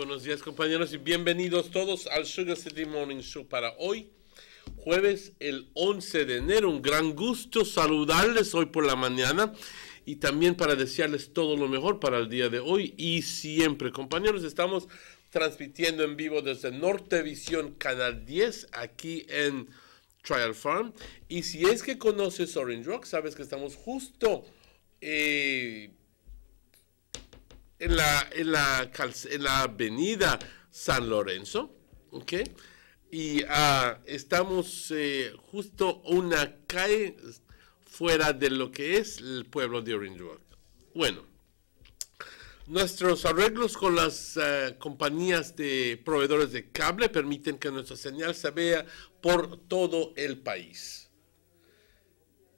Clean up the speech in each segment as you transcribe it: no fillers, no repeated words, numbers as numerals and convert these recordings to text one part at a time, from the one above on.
buenos días compañeros y bienvenidos todos al Sugar City Morning Show para hoy, jueves el 11 de enero. Un gran gusto saludarles hoy por la mañana y también para desearles todo lo mejor para el día de hoy y siempre. Compañeros, estamos transmitiendo en vivo desde Nortevisión Canal 10 aquí en Trial Farm. Y si es que conoces Orange Rock, sabes que estamos justo en la avenida San Lorenzo, ¿ok? Y estamos justo una calle fuera de lo que es el pueblo de Orange Rock. Bueno, nuestros arreglos con las compañías de proveedores de cable permiten que nuestra señal se vea por todo el país.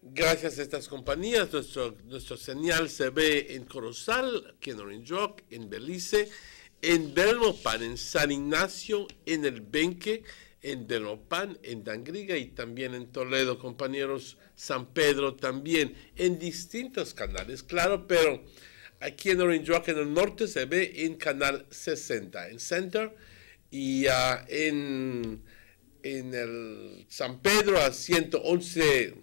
Gracias a estas compañías, nuestra señal se ve en Corozal, aquí en Orange Rock, en Belice, en Belmopan, en San Ignacio, en El Benque, en Belmopan, en Dangriga y también en Toledo, compañeros, San Pedro también, en distintos canales, claro, pero aquí en Orange Rock, en el norte, se ve en canal 60, en Center, y en el San Pedro a 111.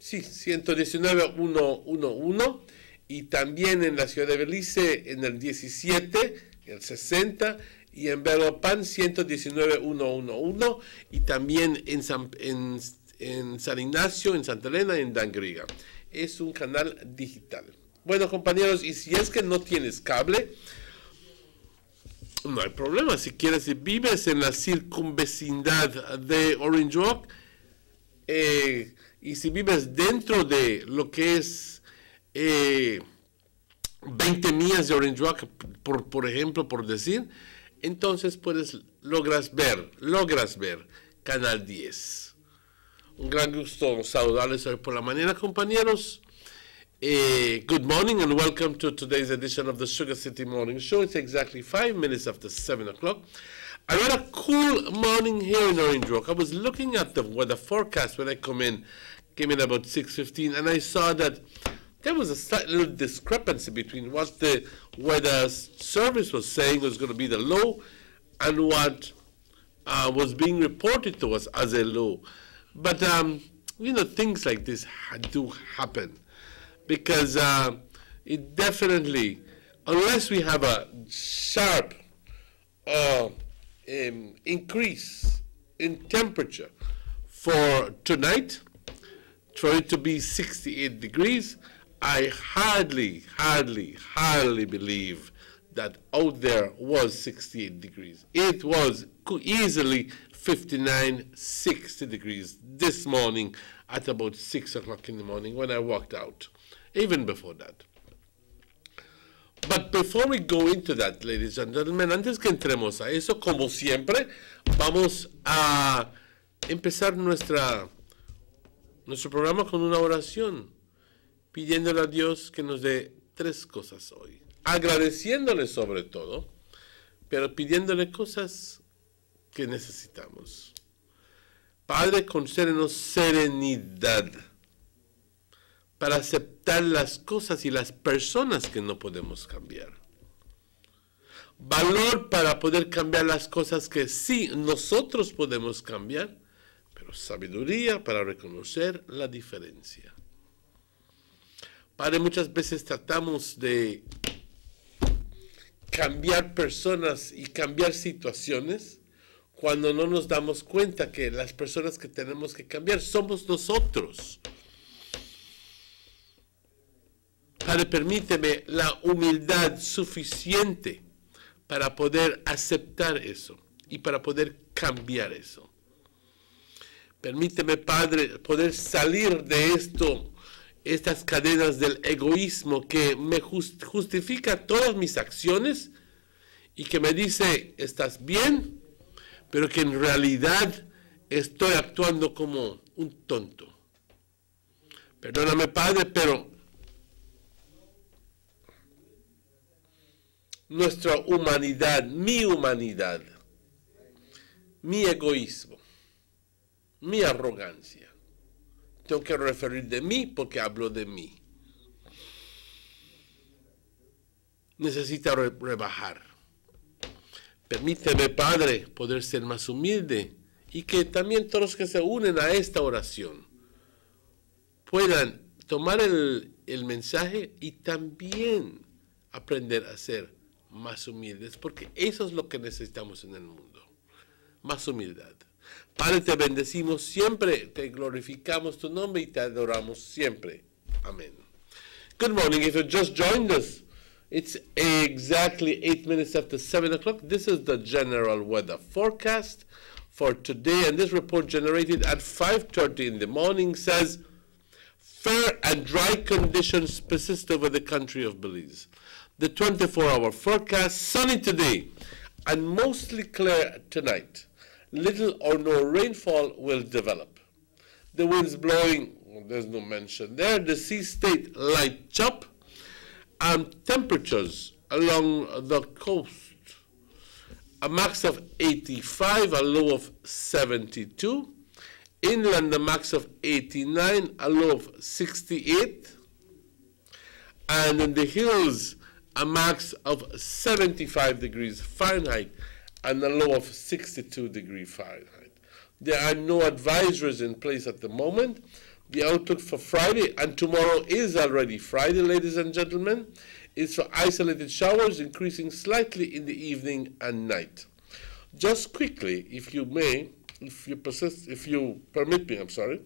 Sí, 119.111 y también en la ciudad de Belice en el 17, el 60 y en Belmopan 119.111 y también en San Ignacio, en Santa Elena y en Dangriga. Es un canal digital. Bueno, compañeros, y si es que no tienes cable, no hay problema. Si quieres, si vives en la circunvecindad de Orange Rock, y si vives dentro de lo que es 20 millas de Orange Rock, por ejemplo, por decir, entonces logras ver Canal 10. Un gran gusto saludarles hoy por la mañana, compañeros. Good morning and welcome to today's edition of the Sugar City Morning Show. It's exactly 5 minutes after 7 o'clock. I had a cool morning here in Orange Rock. I was looking at the weather forecast when I came in about 6:15, and I saw that there was a slight little discrepancy between what the weather service was saying was going to be the low and what was being reported to us as a low. But, things like this do happen because it definitely, unless we have a sharp increase in temperature for tonight, for it to be 68 degrees, I hardly believe that out there was 68 degrees. It was easily 59, 60 degrees this morning at about 6 o'clock in the morning when I walked out, even before that. But before we go into that, ladies and gentlemen, antes que entremos a eso, como siempre, vamos a empezar nuestro programa con una oración, pidiéndole a Dios que nos dé 3 cosas hoy, agradeciéndole sobre todo, pero pidiéndole cosas que necesitamos. Padre, concédenos serenidad para aceptar las cosas y las personas que no podemos cambiar. Valor para poder cambiar las cosas que sí nosotros podemos cambiar, pero sabiduría para reconocer la diferencia. Padre, muchas veces tratamos de cambiar personas y cambiar situaciones cuando no nos damos cuenta que las personas que tenemos que cambiar somos nosotros. Padre, permíteme la humildad suficiente para poder aceptar eso y para poder cambiar eso. Permíteme, Padre, poder salir de estas cadenas del egoísmo que me justifica todas mis acciones y que me dice, estás bien, pero que en realidad estoy actuando como un tonto. Perdóname, Padre, pero nuestra humanidad, mi egoísmo, mi arrogancia, tengo que referir de mí porque hablo de mí, necesita rebajar. Permíteme, Padre, poder ser más humilde y que también todos los que se unen a esta oración puedan tomar el mensaje y también aprender a ser más humildes, porque eso es lo que necesitamos en el mundo, más humildad. Padre, te bendecimos siempre, te glorificamos tu nombre y te adoramos siempre. Amén. Good morning. If you just joined us, it's exactly 8 minutes after 7 o'clock. This is the general weather forecast for today, and this report generated at 5:30 in the morning says, fair and dry conditions persist over the country of Belize. The 24-hour forecast, sunny today and mostly clear tonight. Little or no rainfall will develop. The winds blowing, there's no mention there. The sea stayed light chop. Temperatures along the coast, a max of 85, a low of 72. Inland, a max of 89, a low of 68. And in the hills, a max of 75 degrees Fahrenheit and a low of 62 degrees Fahrenheit. There are no advisories in place at the moment. The outlook for Friday, and tomorrow is already Friday, ladies and gentlemen, is for isolated showers increasing slightly in the evening and night. Just quickly, if you may, if you permit me, I'm sorry.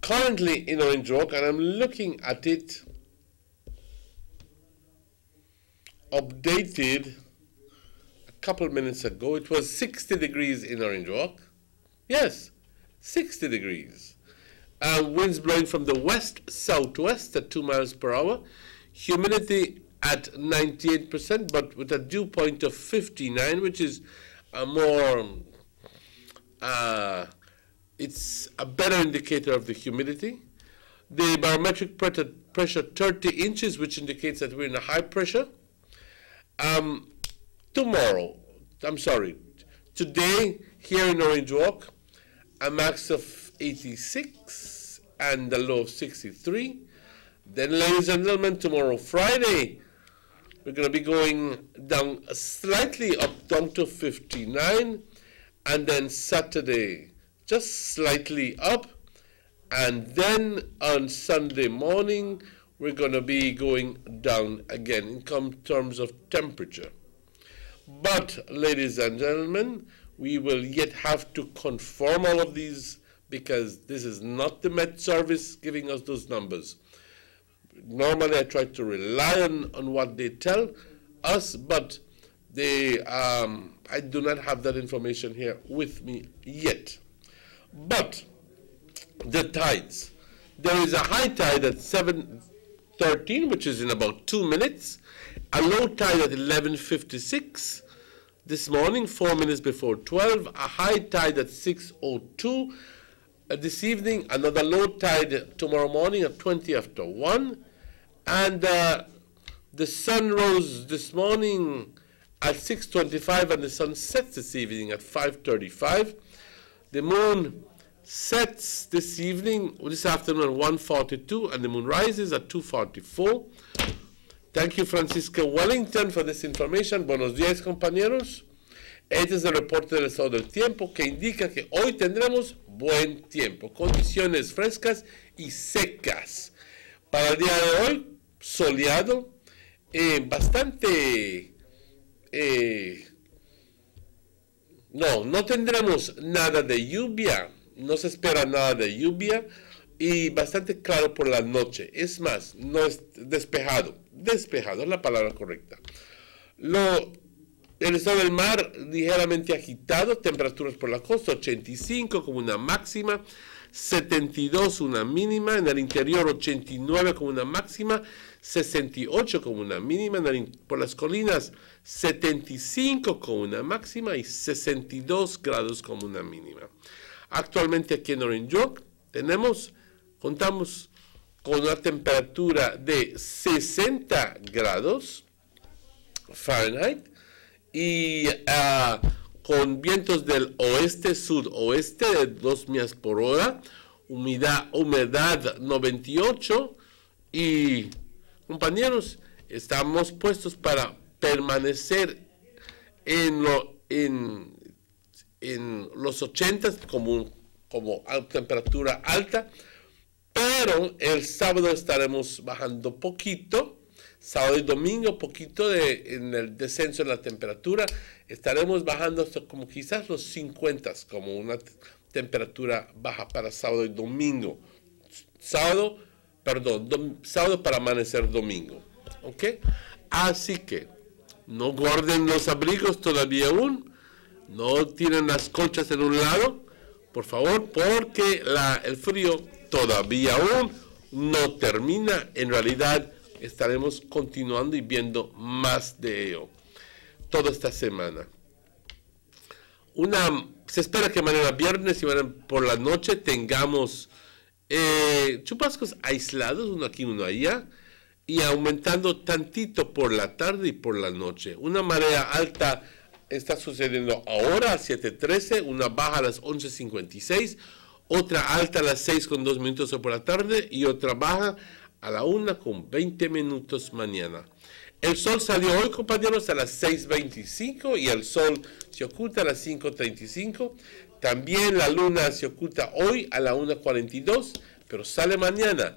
Currently in Orange Walk, and I'm looking at it updated a couple minutes ago. It was 60 degrees in Orange Walk. Yes, 60 degrees. Winds blowing from the west-southwest at 2 miles per hour. Humidity at 98%, but with a dew point of 59, which is a more, it's a better indicator of the humidity. The barometric pressure 30 inches, which indicates that we're in a high pressure. Today, here in Orange Walk, a max of 86 and a low of 63. Then, ladies and gentlemen, tomorrow, Friday, we're going to be going down slightly up down to 59. And then Saturday, just slightly up. And then on Sunday morning, we're going to be going down again in terms of temperature. But, ladies and gentlemen, we will yet have to confirm all of these because this is not the Met Service giving us those numbers. Normally, I try to rely on what they tell us, but I do not have that information here with me yet. But the tides. There is a high tide at 7:13, which is in about 2 minutes. A low tide at 11:56 this morning, 4 minutes before 12. A high tide at 6:02 this evening. Another low tide tomorrow morning at 20 after 1. And the sun rose this morning at 6:25, and the sun sets this evening at 5:35. The moon sets this afternoon at 1:42, and the moon rises at 2:44. Thank you, Francisca Wellington, for this information. Buenos días, compañeros. Este es el reporte del estado del tiempo que indica que hoy tendremos buen tiempo, condiciones frescas y secas. Para el día de hoy, soleado, no tendremos nada de lluvia, no se espera nada de lluvia y bastante claro por la noche. Es más, no es despejado es la palabra correcta. El estado del mar ligeramente agitado, temperaturas por la costa 85 como una máxima, 72 una mínima, en el interior 89 como una máxima, 68 como una mínima, por las colinas 75 como una máxima y 62 grados como una mínima. Actualmente aquí en Orange Walk contamos con una temperatura de 60 grados Fahrenheit y con vientos del oeste-sudoeste de 2 millas por hora, humedad 98 y, compañeros, estamos puestos para permanecer en los 80 como temperatura alta, pero el sábado estaremos bajando poquito, sábado y domingo poquito en el descenso en la temperatura, estaremos bajando hasta como quizás los 50 como una temperatura baja para sábado y domingo. Sábado para amanecer domingo, ¿ok? Así que no guarden los abrigos todavía aún, no tienen las colchas en un lado, por favor, porque el frío todavía aún no termina. En realidad estaremos continuando y viendo más de ello toda esta semana. Se espera que mañana viernes y mañana por la noche tengamos chubascos aislados, uno aquí, uno allá, y aumentando tantito por la tarde y por la noche. Una marea alta está sucediendo ahora a 7:13, una baja a las 11:56, otra alta a las 6:02 por la tarde y otra baja a la 1:20 mañana. El sol salió hoy, compañeros, a las 6:25 y el sol se oculta a las 5:35. También la luna se oculta hoy a la 1:42, pero sale mañana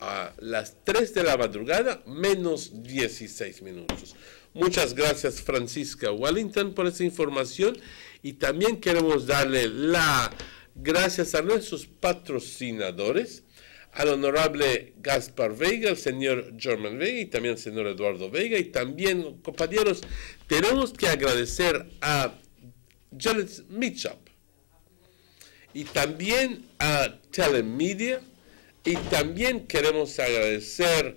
a las 3 de la madrugada, menos 16 minutos. Muchas gracias, Francisca Wellington, por esa información. Y también queremos darle las gracias a nuestros patrocinadores, al honorable Gaspar Veiga, al señor German Veiga y también al señor Eduardo Veiga. Y también, compañeros, tenemos que agradecer a Janet Mitchell y también a Telemedia. Y también queremos agradecer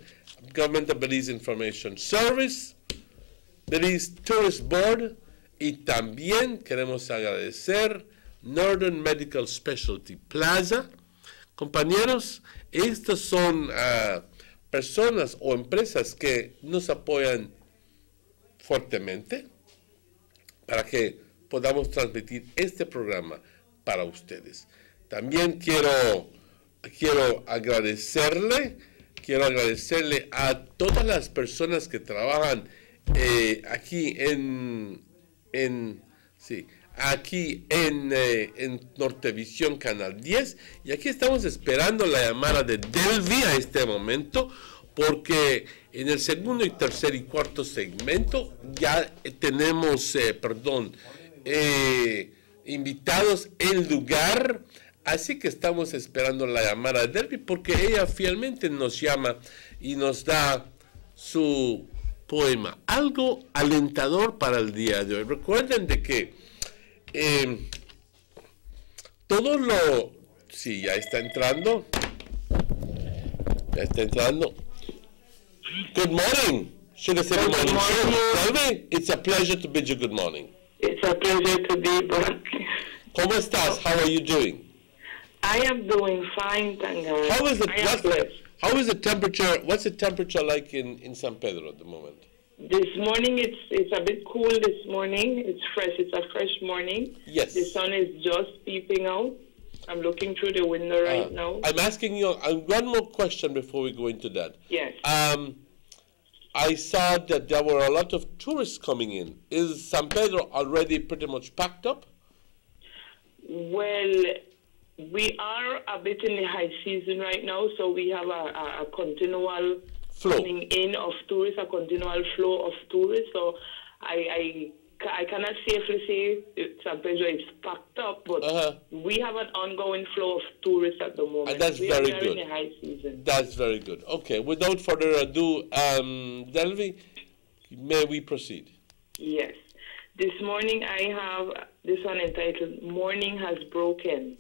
Government of Belize Information Service, Belize Tourist Board, y también queremos agradecer Northern Medical Specialty Plaza. Compañeros, estas son personas o empresas que nos apoyan fuertemente para que podamos transmitir este programa para ustedes. También quiero agradecerle a todas las personas que trabajan aquí en Nortevisión Canal 10, y aquí estamos esperando la llamada de Delvi a este momento, porque en el segundo y tercer y cuarto segmento ya tenemos invitados en lugar. Así que estamos esperando la llamada de Delvi, porque ella fielmente nos llama y nos da su poema, algo alentador para el día de hoy. Recuerden de que sí, ya está entrando. Good morning. Should I say good morning? Delvi, it's a pleasure to bid you good morning. It's a pleasure to be back. ¿Cómo estás? How are you doing? I am doing fine, thank God. How is the temperature? What's the temperature like in San Pedro at the moment? This morning it's a bit cool this morning. It's fresh. It's a fresh morning. Yes. The sun is just peeping out. I'm looking through the window right now. I'm asking you one more question before we go into that. Yes. I saw that there were a lot of tourists coming in. Is San Pedro already pretty much packed up? Well, we are a bit in the high season right now, so we have a continual flow coming in of tourists, a continual flow of tourists. So I cannot safely say San Pedro is packed up, but we have an ongoing flow of tourists at the moment. And that's very good. We are in the high season. That's very good. Okay, without further ado, Delvi, may we proceed? Yes. This morning I have this one entitled Morning Has Broken.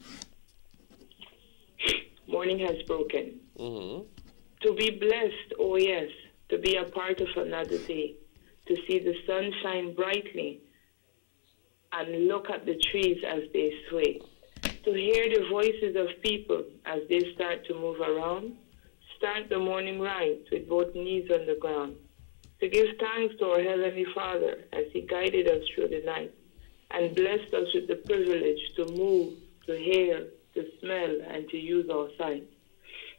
Morning has broken. Mm-hmm. To be blessed, oh yes, to be a part of another day, to see the sun shine brightly and look at the trees as they sway, to hear the voices of people as they start to move around, start the morning right with both knees on the ground, to give thanks to our Heavenly Father as He guided us through the night and blessed us with the privilege to move, to hear, to smell, and to use our sight.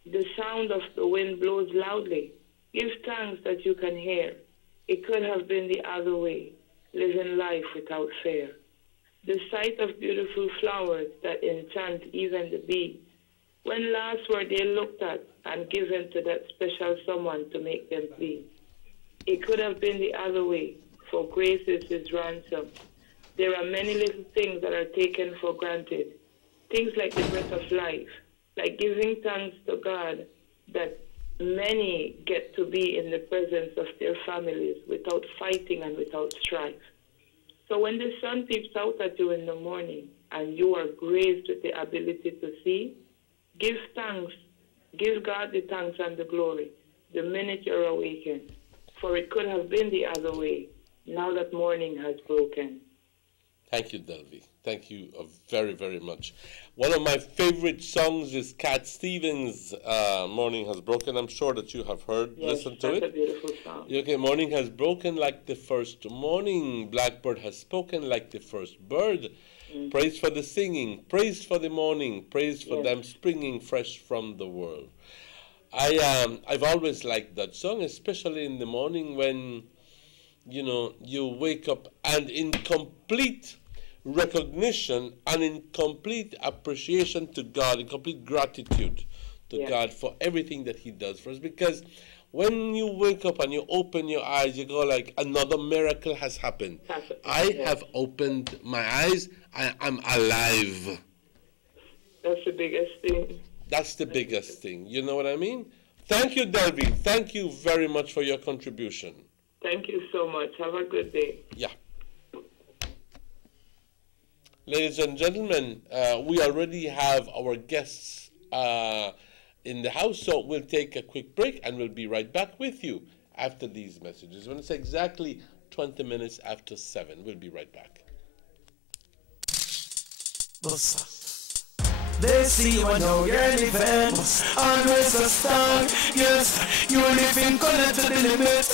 The sound of the wind blows loudly. Give thanks that you can hear. It could have been the other way. living life without fear. The sight of beautiful flowers that enchant even the bee. When last were they looked at and given to that special someone to make them please? It could have been the other way, for grace is his ransom. There are many little things that are taken for granted. Things like the breath of life, like giving thanks to God that many get to be in the presence of their families without fighting and without strife. So when the sun peeps out at you in the morning and you are graced with the ability to see, give thanks, give God the thanks and the glory the minute you're awakened. For it could have been the other way, now that morning has broken. Thank you, Delvey. Thank you very, very much. One of my favorite songs is Cat Stevens' Morning Has Broken. I'm sure that you have heard, listened to it. That's a beautiful song. Okay, morning has broken like the first morning. Blackbird has spoken like the first bird. Praise for the singing, praise for the morning, praise for them springing fresh from the world. I've always liked that song, especially in the morning when, you wake up and in complete recognition and in complete appreciation to God, in complete gratitude to God for everything that He does for us. Because when you wake up and you open your eyes, you go like, another miracle has happened. I have opened my eyes. I'm alive. That's the biggest thing. That's the biggest thing. You know what I mean? Thank you, Delvey. Thank you very much for your contribution. Thank you so much. Have a good day. Yeah. Ladies and gentlemen, we already have our guests in the house, so we'll take a quick break and we'll be right back with you after these messages. When it's exactly 20 minutes after 7, we'll be right back. They see you and know you're living. Always a star, yes. You live in color to the limit.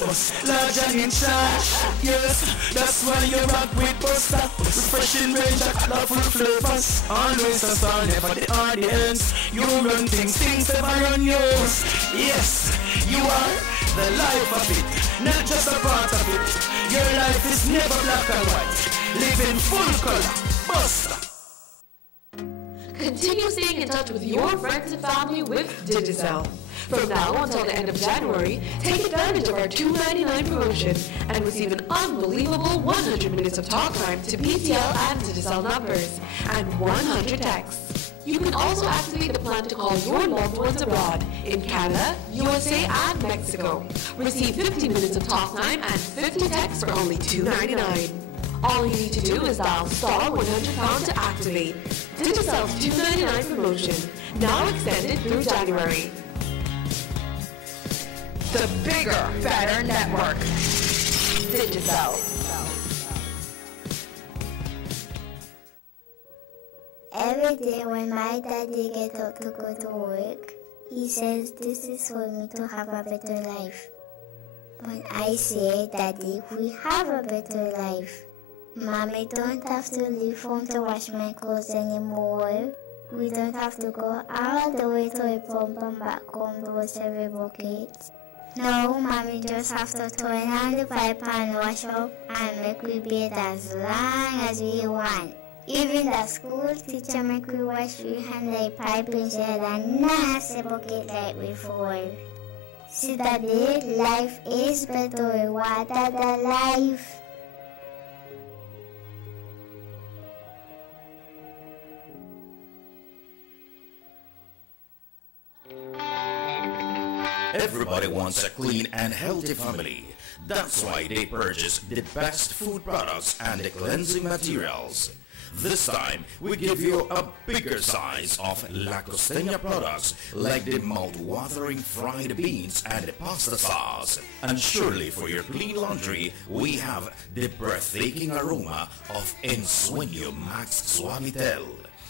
Large and in charge, yes. That's why you rock with Buster. Refreshing range of colorful flavors. Always a star, never the audience. You run things never run yours. Yes, you are the life of it, not just a part of it. Your life is never black and white. Live in full color, Buster. Continue staying in touch with your friends and family with Digicel. From now until the end of January, take advantage of our $2.99 promotion and receive an unbelievable 100 minutes of talk time to PCL and Digicel numbers and 100 texts. You can also activate the plan to call your loved ones abroad in Canada, USA, and Mexico. Receive 15 minutes of talk time and 50 texts for only $2.99. All you need to do is dial star 100 pound to activate. Digicel's $2.99 promotion, now extended through January. The bigger, better network. Digicel. Every day when my daddy gets up to go to work, he says this is for me to have a better life. But I say, Daddy, we have a better life. Mommy don't have to leave home to wash my clothes anymore. We don't have to go all the way to a pump and back home to wash every bucket. No, Mommy just have to turn on the pipe and wash up and make we bathe as long as we want. Even the school teacher make we wash we hand the pipe instead and not the bucket like before. See, Daddy, life is better. Water the life. Everybody wants a clean and healthy family. That's why they purchase the best food products and the cleansing materials. This time, we give you a bigger size of La Costeña products like the mouth-watering fried beans and the pasta sauce. And surely for your clean laundry, we have the breathtaking aroma of Ensueño Max Suavitel.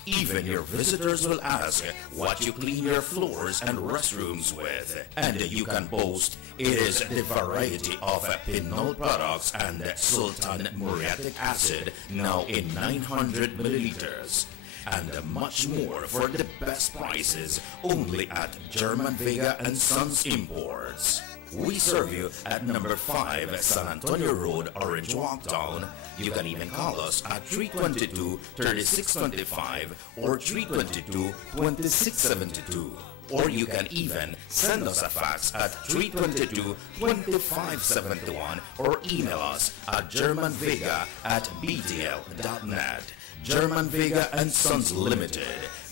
Even your visitors will ask what you clean your floors and restrooms with. And you can boast it is the variety of Pinol products and Sultan Muriatic acid now in 900 milliliters. And much more for the best prices only at German Vega and Sons Imports. We serve you at number 5 San Antonio Road, Orange Walk Town. You can even call us at 322-3625 or 322-2672. Or you can even send us a fax at 322-2571 or email us at germanvega@btl.net. German Vega and Sons Limited,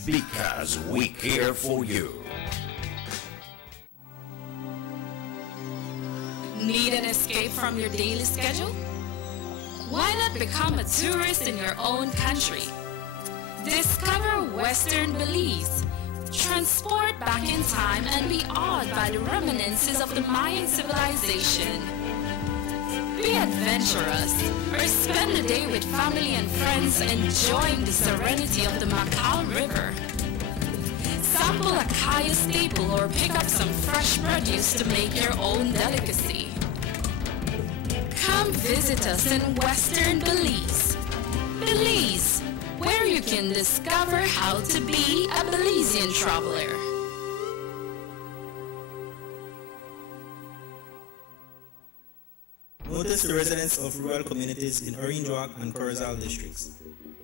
because we care for you. Need an escape from your daily schedule? Why not become a tourist in your own country? Discover Western Belize. Transport back in time and be awed by the reminiscences of the Mayan civilization. Be adventurous or spend a day with family and friends enjoying the serenity of the Macau River. Sample a kaya staple or pick up some fresh produce to make your own delicacy. Come visit us in Western Belize. Belize, where you can discover how to be a Belizean traveler. Notice the residents of rural communities in Orange Walk and Corozal districts.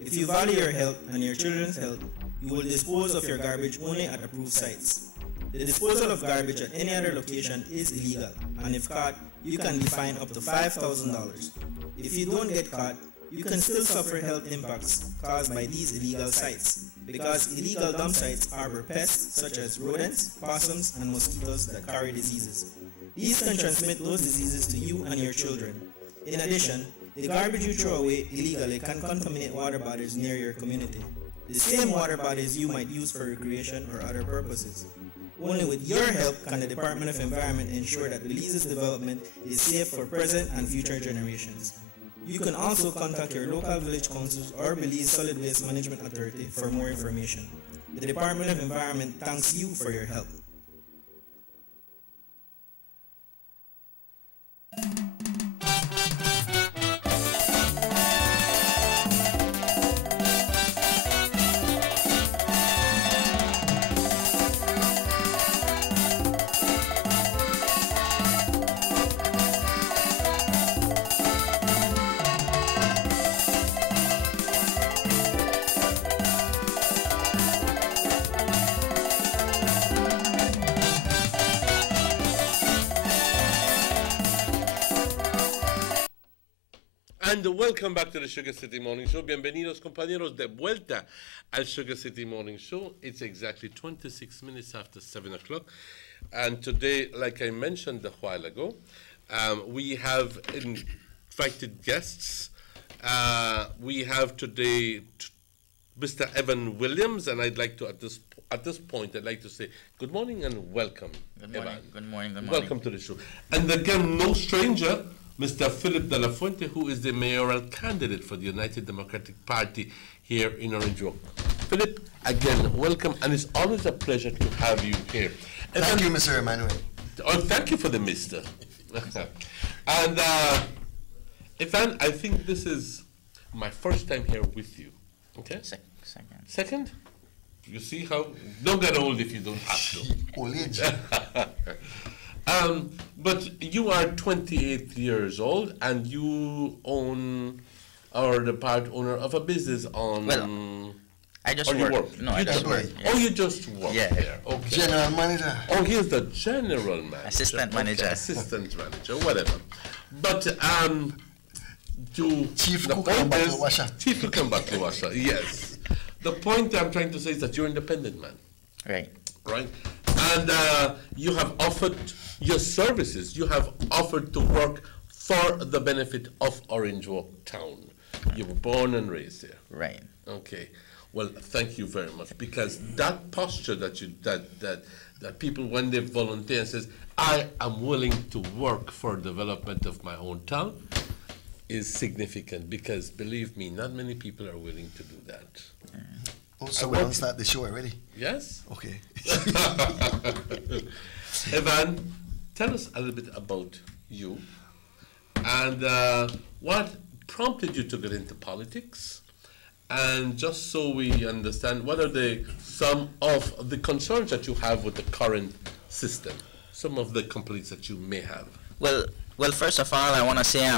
If you value your health and your children's health, you will dispose of your garbage only at approved sites. The disposal of garbage at any other location is illegal, and if caught, you can be fined up to $5,000. If you don't get caught, you can still suffer health impacts caused by these illegal sites, because illegal dump sites harbor pests such as rodents, possums, and mosquitoes that carry diseases. These can transmit those diseases to you and your children. In addition, the garbage you throw away illegally can contaminate water bodies near your community. The same water bodies you might use for recreation or other purposes. Only with your help can the Department of Environment ensure that Belize's development is safe for present and future generations. You can also contact your local village councils or Belize Solid Waste Management Authority for more information. The Department of Environment thanks you for your help. And welcome back to the Sugar City Morning Show. Bienvenidos, compañeros, de vuelta al Sugar City Morning Show. It's exactly 26 minutes after 7 o'clock. And today, like I mentioned a while ago, we have invited guests. We have today Mr. Evan Williams, and I'd like to, at this point, I'd like to say good morning and welcome, Good morning. Evan. Good morning. Good morning. Welcome to the show. And again, no stranger, Mr. Philip De La Fuente, who is the mayoral candidate for the United Democratic Party here in Orange Walk. Philip, again, welcome, and it's always a pleasure to have you here. Thank you, Mr. Emmanuel. Oh, thank you for the mister. And Evan, I think this is my first time here with you. Okay? Second. Second? You see how? Don't get old if you don't have to. Old age. But you are 28 years old, and you own, or the part owner of a business on. Well, I just or you work. work. No, I You just work. Oh, you just work Yeah. there. Okay. General manager. Oh, he's the general manager. Assistant manager. Assistant manager, whatever. But Chief the cook point and bottle is- washer. Chief cook and bottle washer. Yes. The point I'm trying to say is that you're independent man, Right. right? And you have offered your services. You have offered to work for the benefit of Orange Walk Town. You were born and raised there. Right. Okay. Well, thank you very much, because that posture that people, when they volunteer and says, I am willing to work for development of my own town, is significant, because believe me, not many people are willing to do that. Oh, so we don't start the show already? Yes? Okay. Evan, tell us a little bit about you, and what prompted you to get into politics, and just so we understand, what are some of the concerns that you have with the current system? some of the complaints that you may have. Well, first of all, I want to say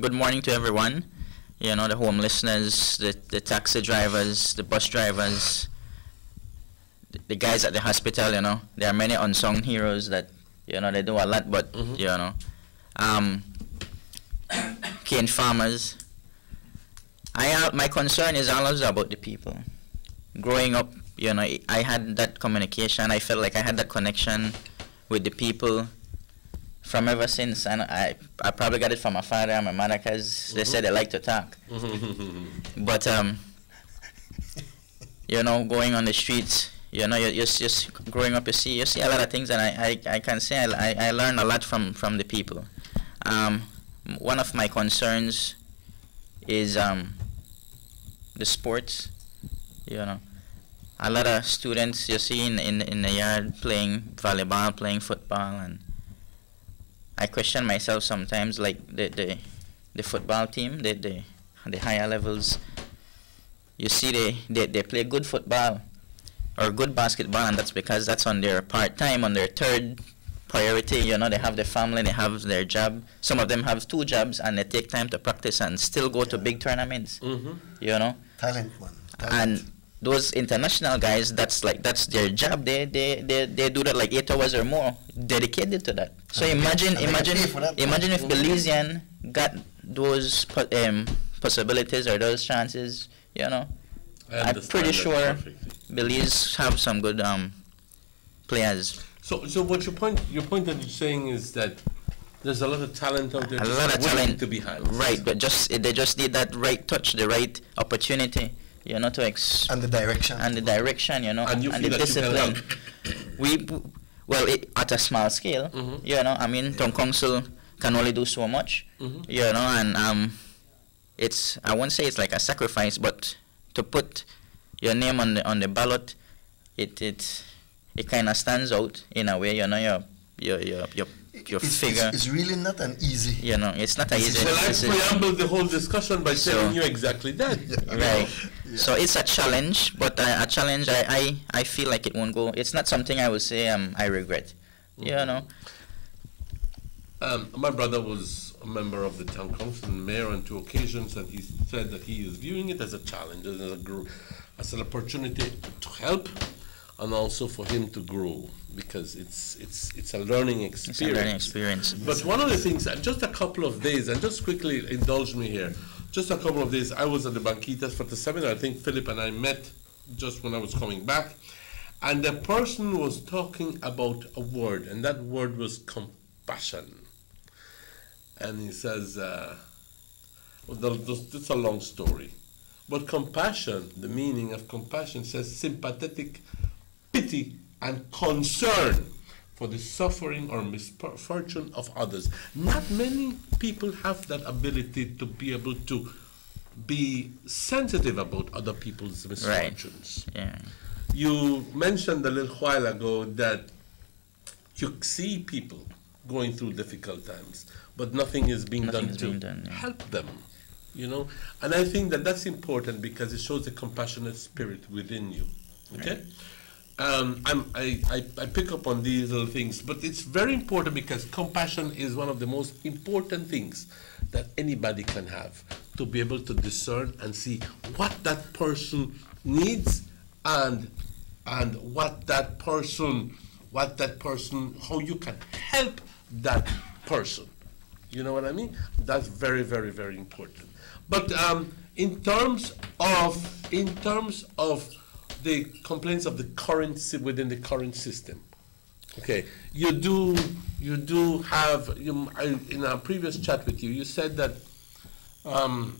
good morning to everyone. You know, the home listeners, the taxi drivers, the bus drivers, the guys at the hospital. You know, there are many unsung heroes that, you know, they do a lot, but you know, cane farmers. My concern is always about the people. Growing up, you know, I had that communication. I felt like I had that connection with the people from ever since, and I probably got it from my father and my mother, because they said they like to talk. But you know, going on the streets, you know, you're just growing up, you see a lot of things, and I can say I learned a lot from the people. One of my concerns is the sports. You know, a lot of students you see in the yard playing volleyball, playing football, and I question myself sometimes, like the football team, the higher levels. You see they play good football or good basketball, and that's because that's on their part-time, on their third priority. You know, they have their family, they have their job. Some of them have 2 jobs, and they take time to practice and still go to big tournaments. You know, Talent one. And those international guys, that's their job. They do that like 8 hours or more, dedicated to that. So imagine if Belizean got those possibilities or those chances. You know, I'm pretty sure Belize have some good players. So what your point that you're saying is that there's a lot of talent out there. A lot of talent to be had. Right, but they just need that right touch, the right opportunity. You know, and the direction. And the direction, you know, and the discipline. At a small scale, you know, I mean, town council can only do so much, you know, and I won't say it's like a sacrifice, but to put your name on the ballot, it kind of stands out in a way, you know, your figure. It's really not an easy. You know, it's not easy. Well, I preambled the whole discussion by telling you exactly that. Right. Yeah. So it's a challenge, but a challenge I feel like it won't go. It's not something I would say I regret. You know. My brother was a member of the town council and mayor on 2 occasions, and he said that he is viewing it as a challenge, as an opportunity to help, and also for him to grow, because it's a learning experience. It's a learning experience. But one of the things, just a couple of days, and just quickly indulge me here, just a couple of days, I was at the Banquitas for the seminar. I think Philip and I met just when I was coming back, and the person was talking about a word, and that word was compassion. And he says, it's a long story, but compassion, the meaning of compassion says sympathetic pity and concern for the suffering or misfortune of others. Not many people have that ability to be able to be sensitive about other people's misfortunes. Right. Yeah. You mentioned a little while ago that you see people going through difficult times, but nothing is being done to help them, you know. And I think that that's important because it shows the compassionate spirit within you. Okay. Right. I pick up on these little things, but it's very important because compassion is one of the most important things that anybody can have, to be able to discern and see what that person needs and what that person, how you can help that person. You know what I mean? That's very, very, very important. But in terms of the complaints of the current within the current system, okay, you do have in our previous chat with you, you said that some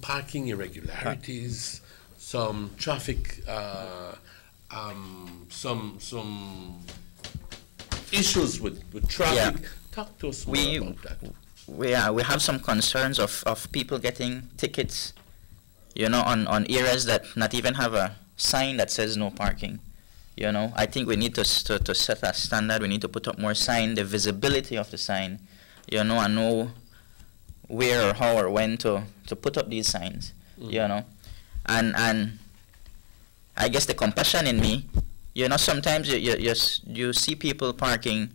parking irregularities, some traffic, some issues with traffic. Yeah. Talk to us more about that. We have some concerns of people getting tickets, you know, on areas that not even have a sign that says no parking. You know, I think we need to set a standard. We need to put up more sign, the visibility of the sign, you know, and know where or how or when to put up these signs, you know. And I guess the compassion in me you know, sometimes you see people parking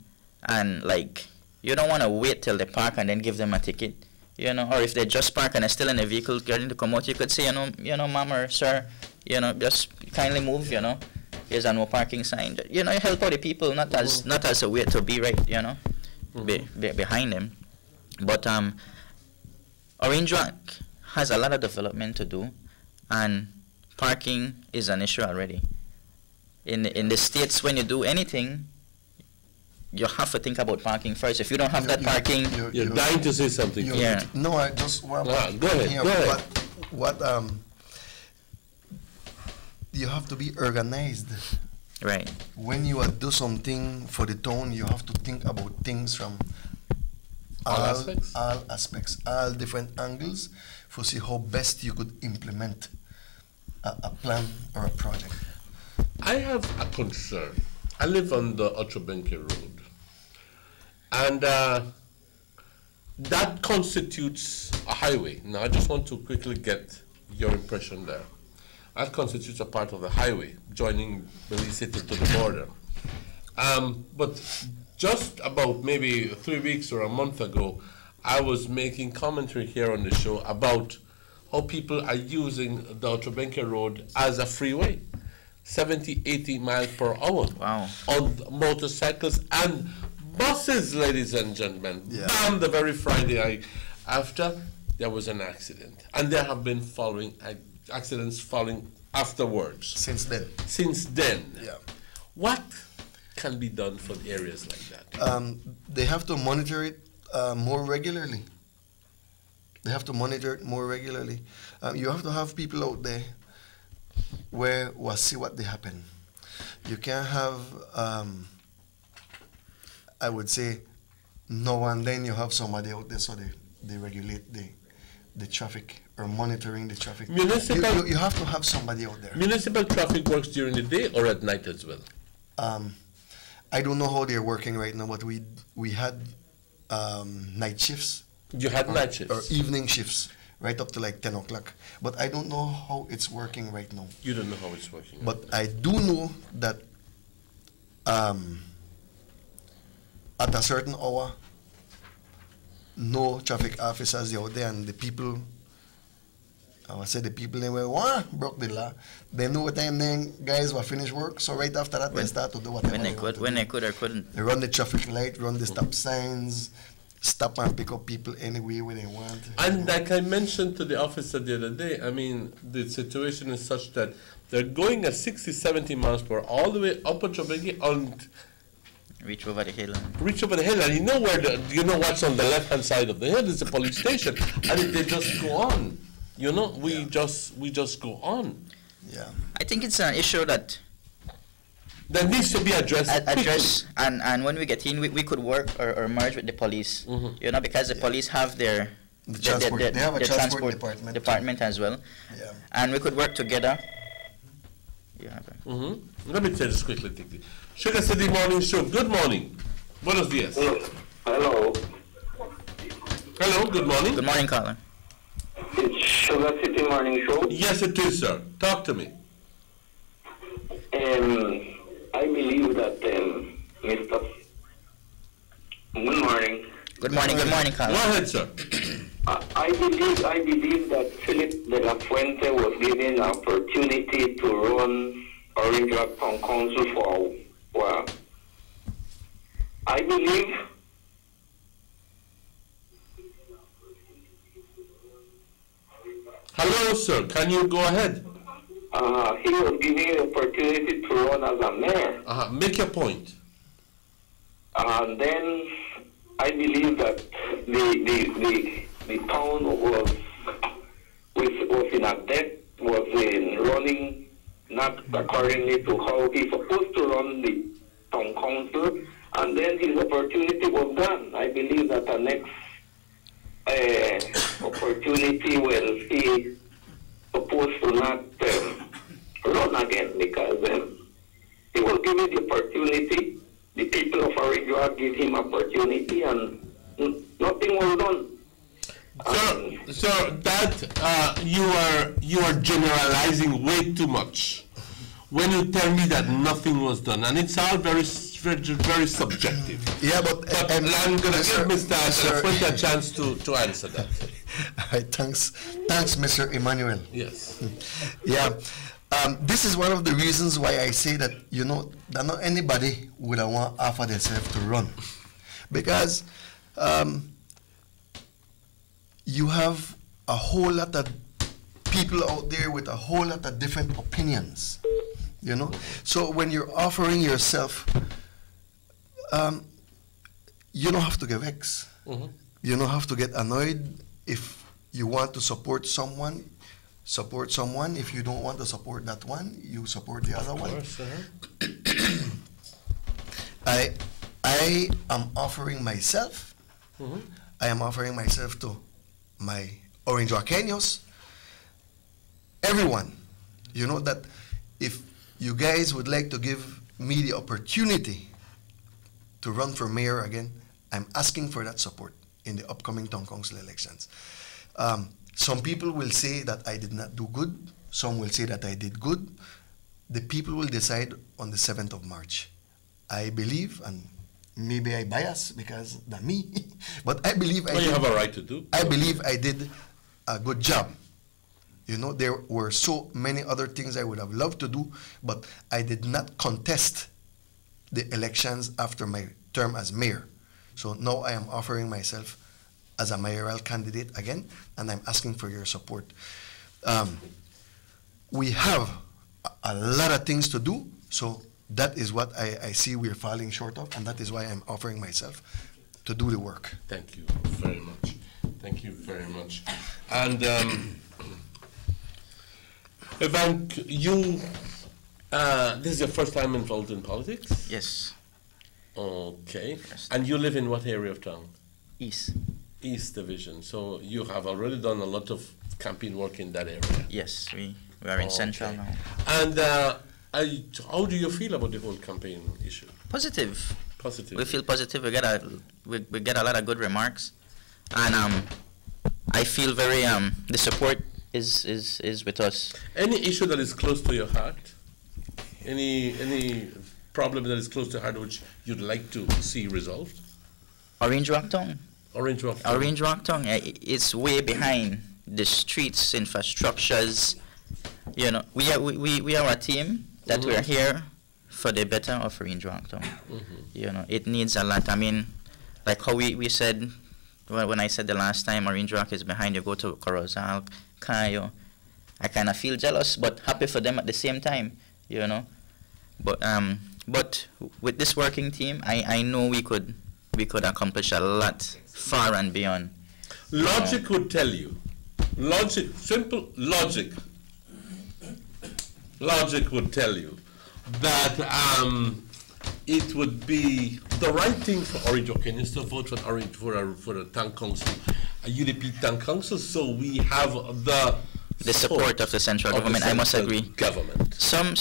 and like you don't want to wait till they park and then give them a ticket, you know, or if they just park and are still in a vehicle getting to come out, you could say, you know, ma'am or sir, you know, just kindly move, you know, here's a no parking sign. You know, you help out the people, not as a way to be right, you know, behind them. But Orange Rock has a lot of development to do, and parking is an issue already. In the States, when you do anything, you have to think about parking first. If you don't have that parking, you're dying to say something. Yeah. No, I just want go ahead. Go ahead. What you have to be organized. Right. When you do something for the town, you have to think about things from all aspects, all different angles, for see how best you could implement a plan or a project. I have a concern. I live on the Ochobenke Road, and that constitutes a highway. Now, I just want to quickly get your impression there. That constitutes a part of the highway, joining Belize City to the border. But just about maybe 3 weeks or a month ago, I was making commentary here on the show about how people are using the Ochobenke Road as a freeway. 70, 80 miles per hour. Wow. On motorcycles and buses, ladies and gentlemen. Yeah. Bam, the very Friday after, there was an accident. And there have been accidents following afterwards. Since then. Yeah. What can be done for areas like that? They have to monitor it more regularly. You have to have people out there where we'll see what they happen. You can't have, I would say, now and then you have somebody out there so they regulate the traffic or monitoring the traffic. You have to have somebody out there. Municipal traffic works during the day or at night as well? I don't know how they're working right now, but we had night shifts. You had night shifts? Or evening shifts. Right up to like 10 o'clock. But I don't know how it's working right now. You don't know how it's working. But I do know that at a certain hour, no traffic officers out there, and the people, I would say the people, they were, broke the law. They know what time then guys were finished work, so right after that, they start to do whatever when they could or couldn't. They run the traffic light, run the stop signs, stop and pick up people anywhere where they want. And like I mentioned to the officer the other day, I mean, the situation is such that they're going at 60, 70 miles per hour all the way up Ochobenke and reach over the hill. And you know you know what's on the left-hand side of the hill is the police station, and they just go on. You know, we just go on. Yeah. I think it's an issue that needs to be addressed. And when we get in, we could work or merge with the police. Mm-hmm. You know, because the police have they have a transport department as well. Yeah. And we could work together. Yeah. Let me tell you this quickly, Tiki. Sugar City Morning Show. Good morning. Buenos dias. Hello. Hello. Good morning. Good morning, caller. It's Sugar City Morning Show. Yes, it is, sir. Talk to me. I believe that Mr. Good morning. Good morning, caller. Go ahead, sir. I believe that Philip de la Fuente was given an opportunity to run Orange Rock Town Council for a while. I believe Hello, sir. Can you go ahead? He was given the opportunity to run as a mayor. Make your point. And then I believe that the town was in a debt, was in running not accordingly to how he's supposed to run the town council, and then his opportunity was gone. I believe that the next opportunity will he supposed to not run again, because he was given the opportunity. The people of Orange Rock gave him opportunity, and nothing was done. Sir, that you are generalizing way too much. when you tell me that nothing was done, and it's all very subjective. Yeah, but I'm going to give Mr. Fuente a chance to answer that. All right, thanks, Mr. Emmanuel. Yes. Yeah, this is one of the reasons why I say that, you know, that not anybody would want to offer themselves to run, because you have a whole lot of people out there with a whole lot of different opinions, you know. So when you're offering yourself, you don't have to get vexed. You don't have to get annoyed. If you want to support someone. If you don't want to support that one, you support the other one. I am offering myself. I am offering myself to my Orange Rock-Kenyos. Everyone, you know, that if you guys would like to give me the opportunity to run for mayor again, I'm asking for that support in the upcoming town council elections. Some people will say that I did not do good. Some will say that I did good. The people will decide on the 7th of March. I believe, and maybe I bias because not me, but I believe you have a right to do. I believe I did a good job. You know, there were so many other things I would have loved to do, but I did not contest the elections after my term as mayor. So now I am offering myself as a mayoral candidate again, and I'm asking for your support. We have a lot of things to do, so that is what I see we're falling short of, and that is why I'm offering myself to do the work. Thank you very much. Thank you very much. And Evan, you, this is your first time involved in politics? Yes. Okay. And you live in what area of town? East. East Division. So you have already done a lot of campaign work in that area? Yes, we are in Central now. And how do you feel about the whole campaign issue? Positive. Positive. We feel positive. We get a lot of good remarks, and I feel very the support is with us. Any issue that is close to your heart? Any problem that is close to your heart which you'd like to see resolved? Orange Rock Town. Orange Rock Town. Orange Rock Town. It's way behind the streets, infrastructures. You know, we are a team that we are here for the better of Orange Rock Town. You know, it needs a lot. I mean, like how we said, when I said the last time, Orange Rock is behind. You go to Corozal, Cayo. I kind of feel jealous, but happy for them at the same time. You know, but with this working team, I know we could accomplish a lot far and beyond. Logic would tell you, simple logic would tell you that it would be the right thing for Orange Rock-Kenyans to vote for a town council, a UDP town council, so we have the support of the central government. I must agree. Government. Some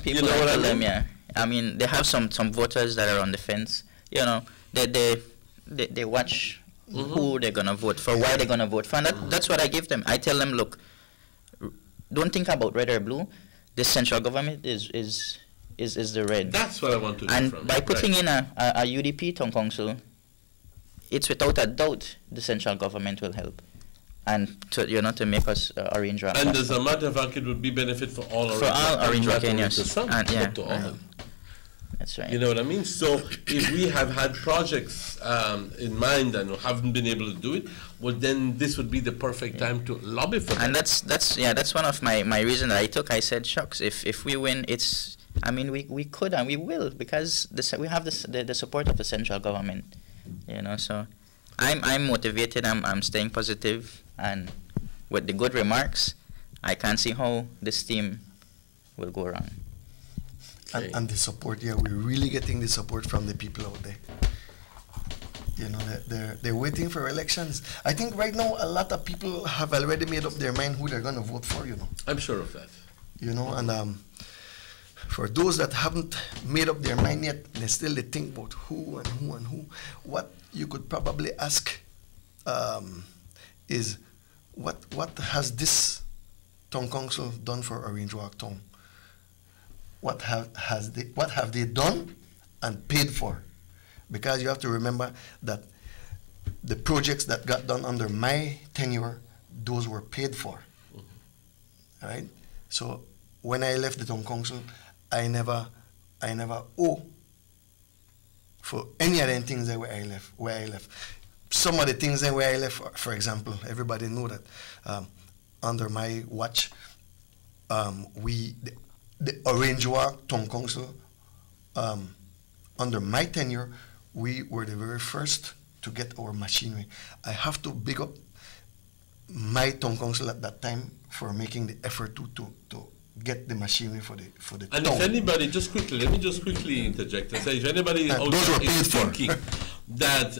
people, you know what I mean? Yeah. I mean, they have some voters that are on the fence. You know, they watch who they're gonna vote for, why they're gonna vote for, and that's what I give them. I tell them, look, don't think about red or blue. The central government is the red. That's what I want to do. And by putting in a UDP town council, it's without a doubt the central government will help, and to make us Orange Rock. And as a matter of fact, it would be benefit for all Orange Rock-Kenyans. And yeah. That's right. You know what I mean? So if we have had projects in mind and haven't been able to do it, well, then this would be the perfect time to lobby for them. And that's one of my reasons I took. I said, shucks, if we win, we could and we will, because we have the support of the central government. You know, so I'm motivated. I'm staying positive, and with the good remarks, I can't see how this team will go wrong. Okay. And the support, yeah, we're really getting the support from the people out there. You know, they're waiting for elections. I think right now a lot of people have already made up their mind who they're going to vote for, you know. I'm sure of that. You know, and for those that haven't made up their mind yet, they still think about who and who and who. What you could probably ask is, what has this town council done for Orange Rock Town? what have they done and paid for? Because you have to remember that the projects that got done under my tenure, those were paid for. Right? So when I left the town council, I never owe for any other things that where I left. Some of the things that where I left, for example, everybody know that under my watch, the Orange Walk Town Council, under my tenure, we were the very first to get our machinery. I have to big up my town council at that time for making the effort to get the machinery for the and town. If anybody, let me just quickly interject and say, if anybody out there is thinking that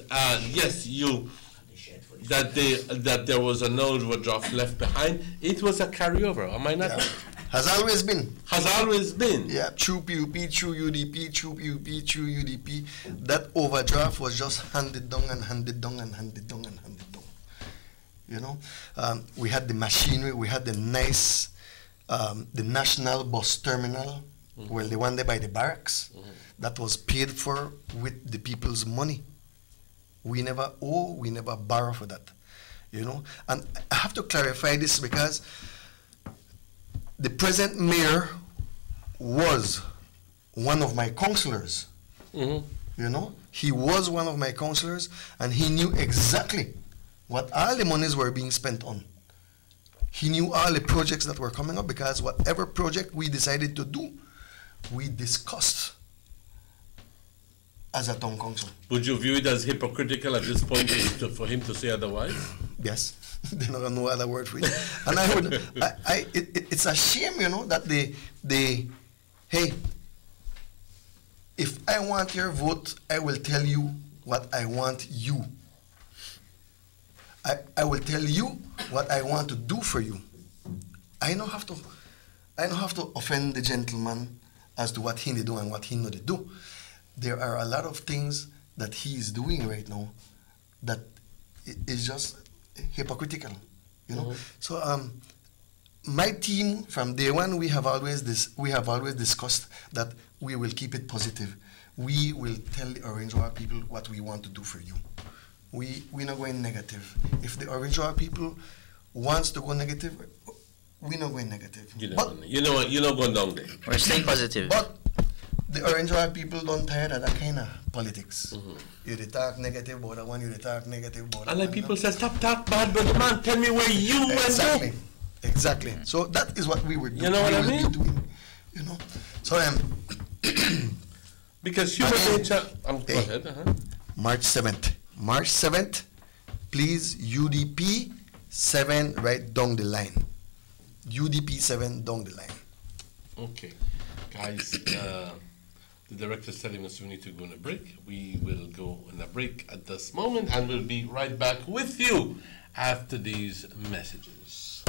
that there was an overdraft left behind, it was a carryover. Am I not? Yeah. Has always been. Has always been. Yeah, through PUP, through UDP, through PUP, through UDP. That overdraft was just handed down and handed down and handed down and handed down. You know, we had the machinery, we had the nice, the national bus terminal, well, the one there by the barracks, that was paid for with the people's money. We never owe, we never borrow for that. You know, and I have to clarify this because the present mayor was one of my councillors. You know, he was one of my councillors, and he knew exactly what all the monies were being spent on. He knew all the projects that were coming up, because whatever project we decided to do, we discussed as a town council. Would you view it as hypocritical at this point for him to say otherwise? Yes. They don't know other word for it. And I would, it's a shame, you know, that hey, if I want your vote, I will tell you what I want you. I will tell you what I want to do for you. I don't have to offend the gentleman as to what he need do and what he not do. There are a lot of things that he is doing right now that is just hypocritical, you know. So my team, from day one, we have always discussed that we will keep it positive. We will tell the Orange Walk people what we want to do for you. We're not going negative. If the Orange Walk people wants to go negative, we're not going negative. You're not going down there. We're staying positive. But the Orange Walk people don't tired of that kind of politics. You talk negative about that one, you talk negative about that one. And like people say, stop talk bad, but man, tell me where you went to. Exactly. So that is what we were doing. You know what I mean? You know. So because human nature. Go ahead. March 7th, please, UDP 7 right down the line. UDP 7 down the line. Okay. Guys, the director is telling us we need to go on a break. We will go on a break at this moment, and we'll be right back with you after these messages.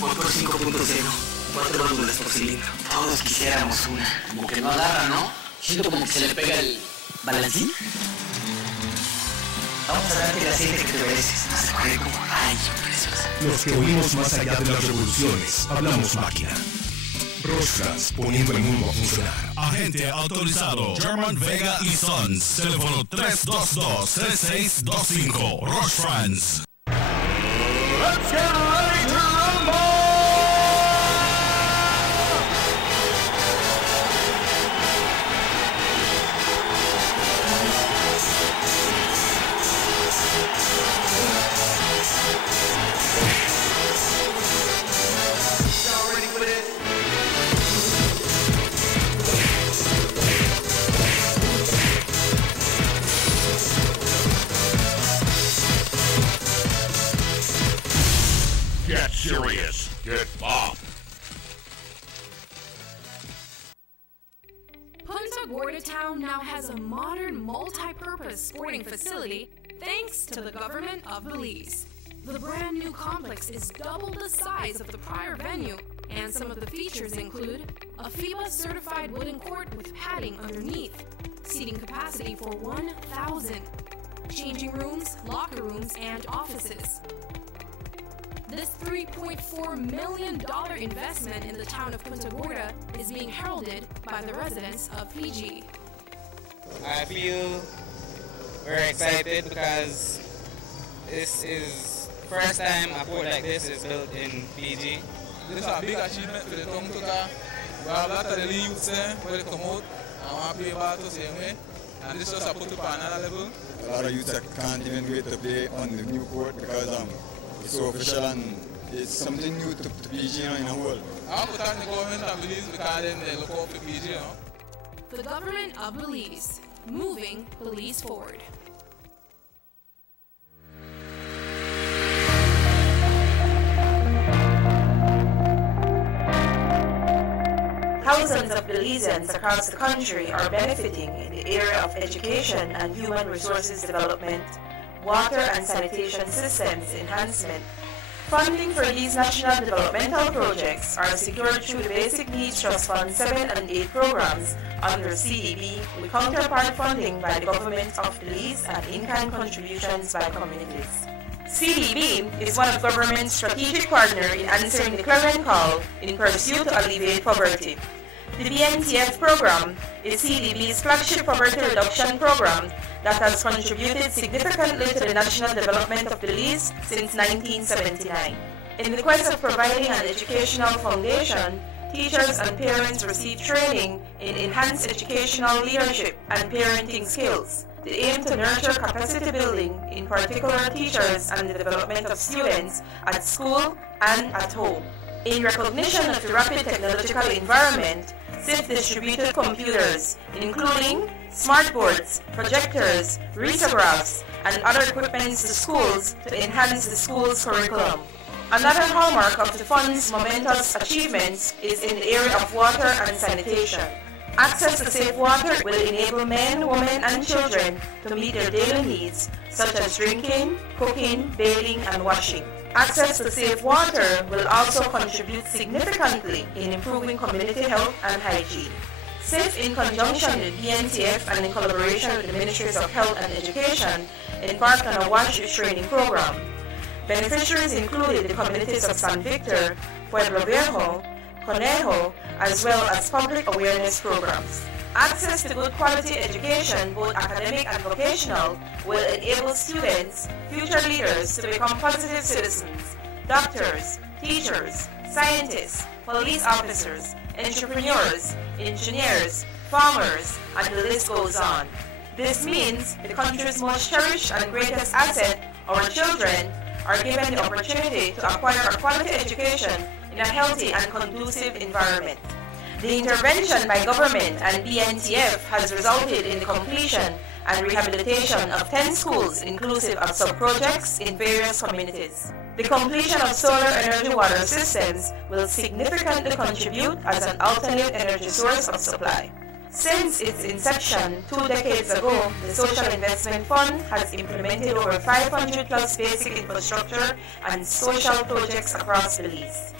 Motor 5.0, 4 válvulas por cilindro. Todos quisiéramos una. Como que no agarra, ¿no? Siento como que se le pega el balancín. Vamos a darte el aceite que te mereces. Más de correr como rayos preciosa. Los que oímos más allá de las revoluciones, hablamos máquina. Rostras, poniendo el mundo a funcionar. Agente autorizado German Vega y Sons. Teléfono 322-3625. Rostras. Let's get ready to rumble! Y'all ready for this? Get serious. Get up. Punta Gorda Town now has a modern multi-purpose sporting facility thanks to the government of Belize. The brand new complex is double the size of the prior venue, and some of the features include a FIBA certified wooden court with padding underneath, seating capacity for 1,000, changing rooms, locker rooms, and offices. This $3.4 million investment in the town of Punta Gorda is being heralded by the residents of PG. I feel very excited because this is the first time a port like this is built in PG. This is a big achievement for the town because we have a lot of the youths there where they come out and want to play ball the same way. And this just put it on another level. A lot of youths can't even wait to play on the new court because it's so official and it's something new to PG in the whole. I want to thank the government of Belize because they look out for PG. You know? The government of Belize, moving Belize forward. Thousands of Belizeans across the country are benefiting in the area of education and human resources development, water and sanitation systems enhancement. Funding for these national developmental projects are secured through the Basic Needs Trust Fund 7 and 8 programs under CDB with counterpart funding by the government of Belize and in-kind contributions by communities. CDB is one of government's strategic partners in answering the clarion call in pursuit to alleviate poverty. The BNTF program is CDB's flagship poverty reduction program that has contributed significantly to the national development of Belize since 1979. In the quest of providing an educational foundation, teachers and parents receive training in enhanced educational leadership and parenting skills. The aim to nurture capacity building, in particular teachers and the development of students at school and at home. In recognition of the rapid technological environment, SIF distributed computers, including smartboards, projectors, risographs, and other equipments to schools to enhance the school's curriculum. Another hallmark of the fund's momentous achievements is in the area of water and sanitation. Access to safe water will enable men, women, and children to meet their daily needs, such as drinking, cooking, bathing, and washing. Access to safe water will also contribute significantly in improving community health and hygiene. SIF, in conjunction with BNTF and in collaboration with the Ministries of Health and Education, embarked on a wash training program. Beneficiaries included the communities of San Victor, Pueblo Viejo, Conejo, as well as public awareness programs. Access to good quality education, both academic and vocational, will enable students, future leaders, to become positive citizens, doctors, teachers, scientists, police officers, entrepreneurs, engineers, farmers, and the list goes on. This means the country's most cherished and greatest asset, our children, are given the opportunity to acquire a quality education in a healthy and conducive environment. The intervention by government and BNTF has resulted in the completion and rehabilitation of 10 schools inclusive of sub-projects in various communities. The completion of solar energy water systems will significantly contribute as an alternate energy source of supply. Since its inception 2 decades ago, the Social Investment Fund has implemented over 500 plus basic infrastructure and social projects across Belize.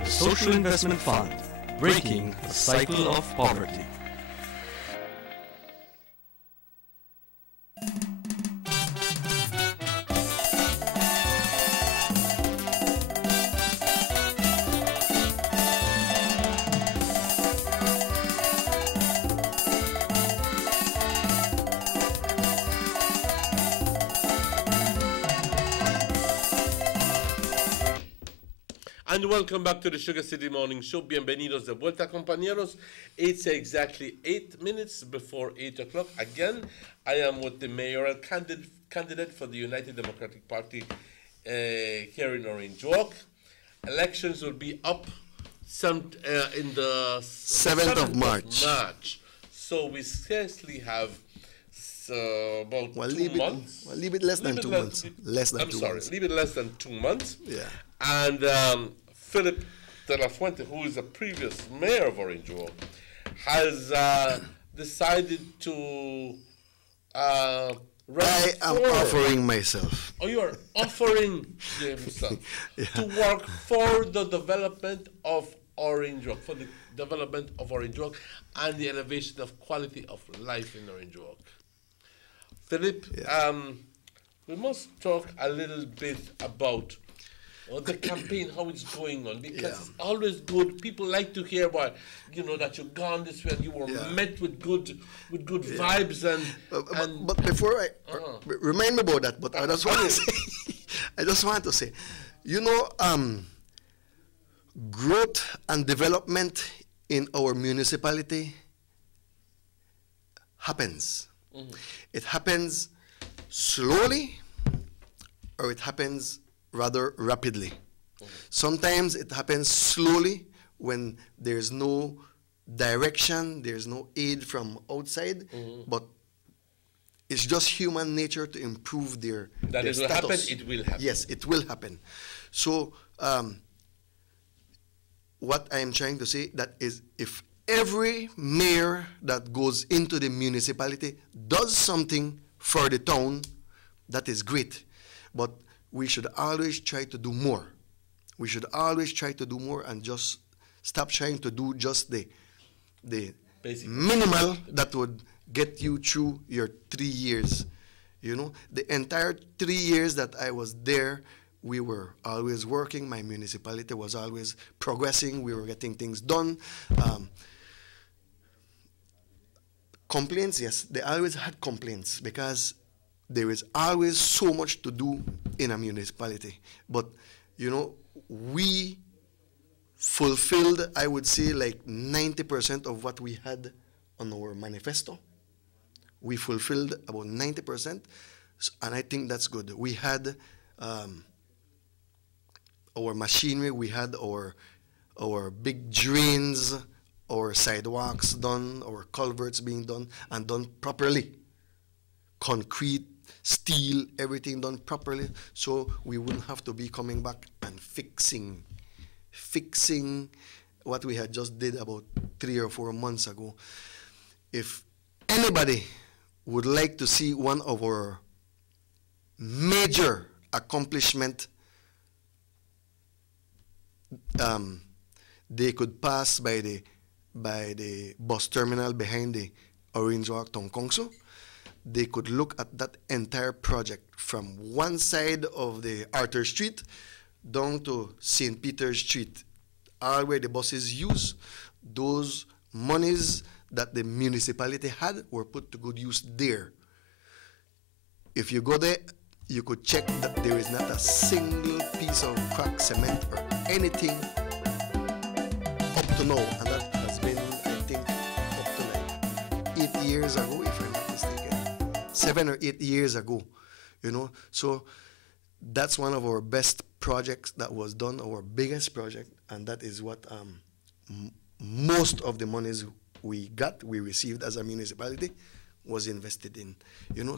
The Social Investment Fund, breaking the cycle of poverty. And welcome back to the Sugar City Morning Show. Bienvenidos de vuelta, compañeros. It's exactly 8 minutes before 8 o'clock. Again, I am with the mayoral candidate for the United Democratic Party here in Orange Walk. Elections will be up in the 7th of March. So we scarcely have about 2 months. A little bit less than 2 months. A little bit less than 2 months. Yeah. And Philip De La Fuente, who is the previous mayor of Orange Walk, has decided to I am offering myself. Oh, you are offering yourself to work for the development of Orange Walk, for the development of Orange Walk and the elevation of quality of life in Orange Walk. Philip, we must talk a little bit about or the campaign, how it's going on, because it's always good. People like to hear about, that you've gone this way and you were met with good vibes but before I remind me about that. But I just want to say, growth and development in our municipality happens. It happens slowly, or it happens rather rapidly. Sometimes it happens slowly when there's no direction, there's no aid from outside, but it's just human nature to improve their status. It will happen. Yes, it will happen. So what I am trying to say that is, if every mayor that goes into the municipality does something for the town, that is great. But we should always try to do more. We should always try to do more and just stop trying to do just the minimal that would get you through your 3 years. The entire 3 years that I was there, we were always working. My municipality was always progressing. We were getting things done. Complaints, yes, they always had complaints because there is always so much to do in a municipality. But, we fulfilled, I would say, like 90% of what we had on our manifesto. We fulfilled about 90%, and I think that's good. We had our machinery, we had our big drains, our sidewalks done, our culverts being done, and done properly. Concrete, steel, everything done properly, so we wouldn't have to be coming back and fixing what we had just did about 3 or 4 months ago. If anybody would like to see one of our major accomplishment, they could pass by the bus terminal behind the Orange Walk Town Council. They could look at that entire project from one side of the Arthur Street down to St. Peter's Street, all where the buses use. Those monies that the municipality had were put to good use there. If you go there, you could check that there is not a single piece of cracked cement or anything up to now, and that has been, I think, up to like 8 years ago, if I'm not mistaken. 7 or 8 years ago, So that's one of our best projects that was done, our biggest project, and that is what most of the monies we received as a municipality was invested in.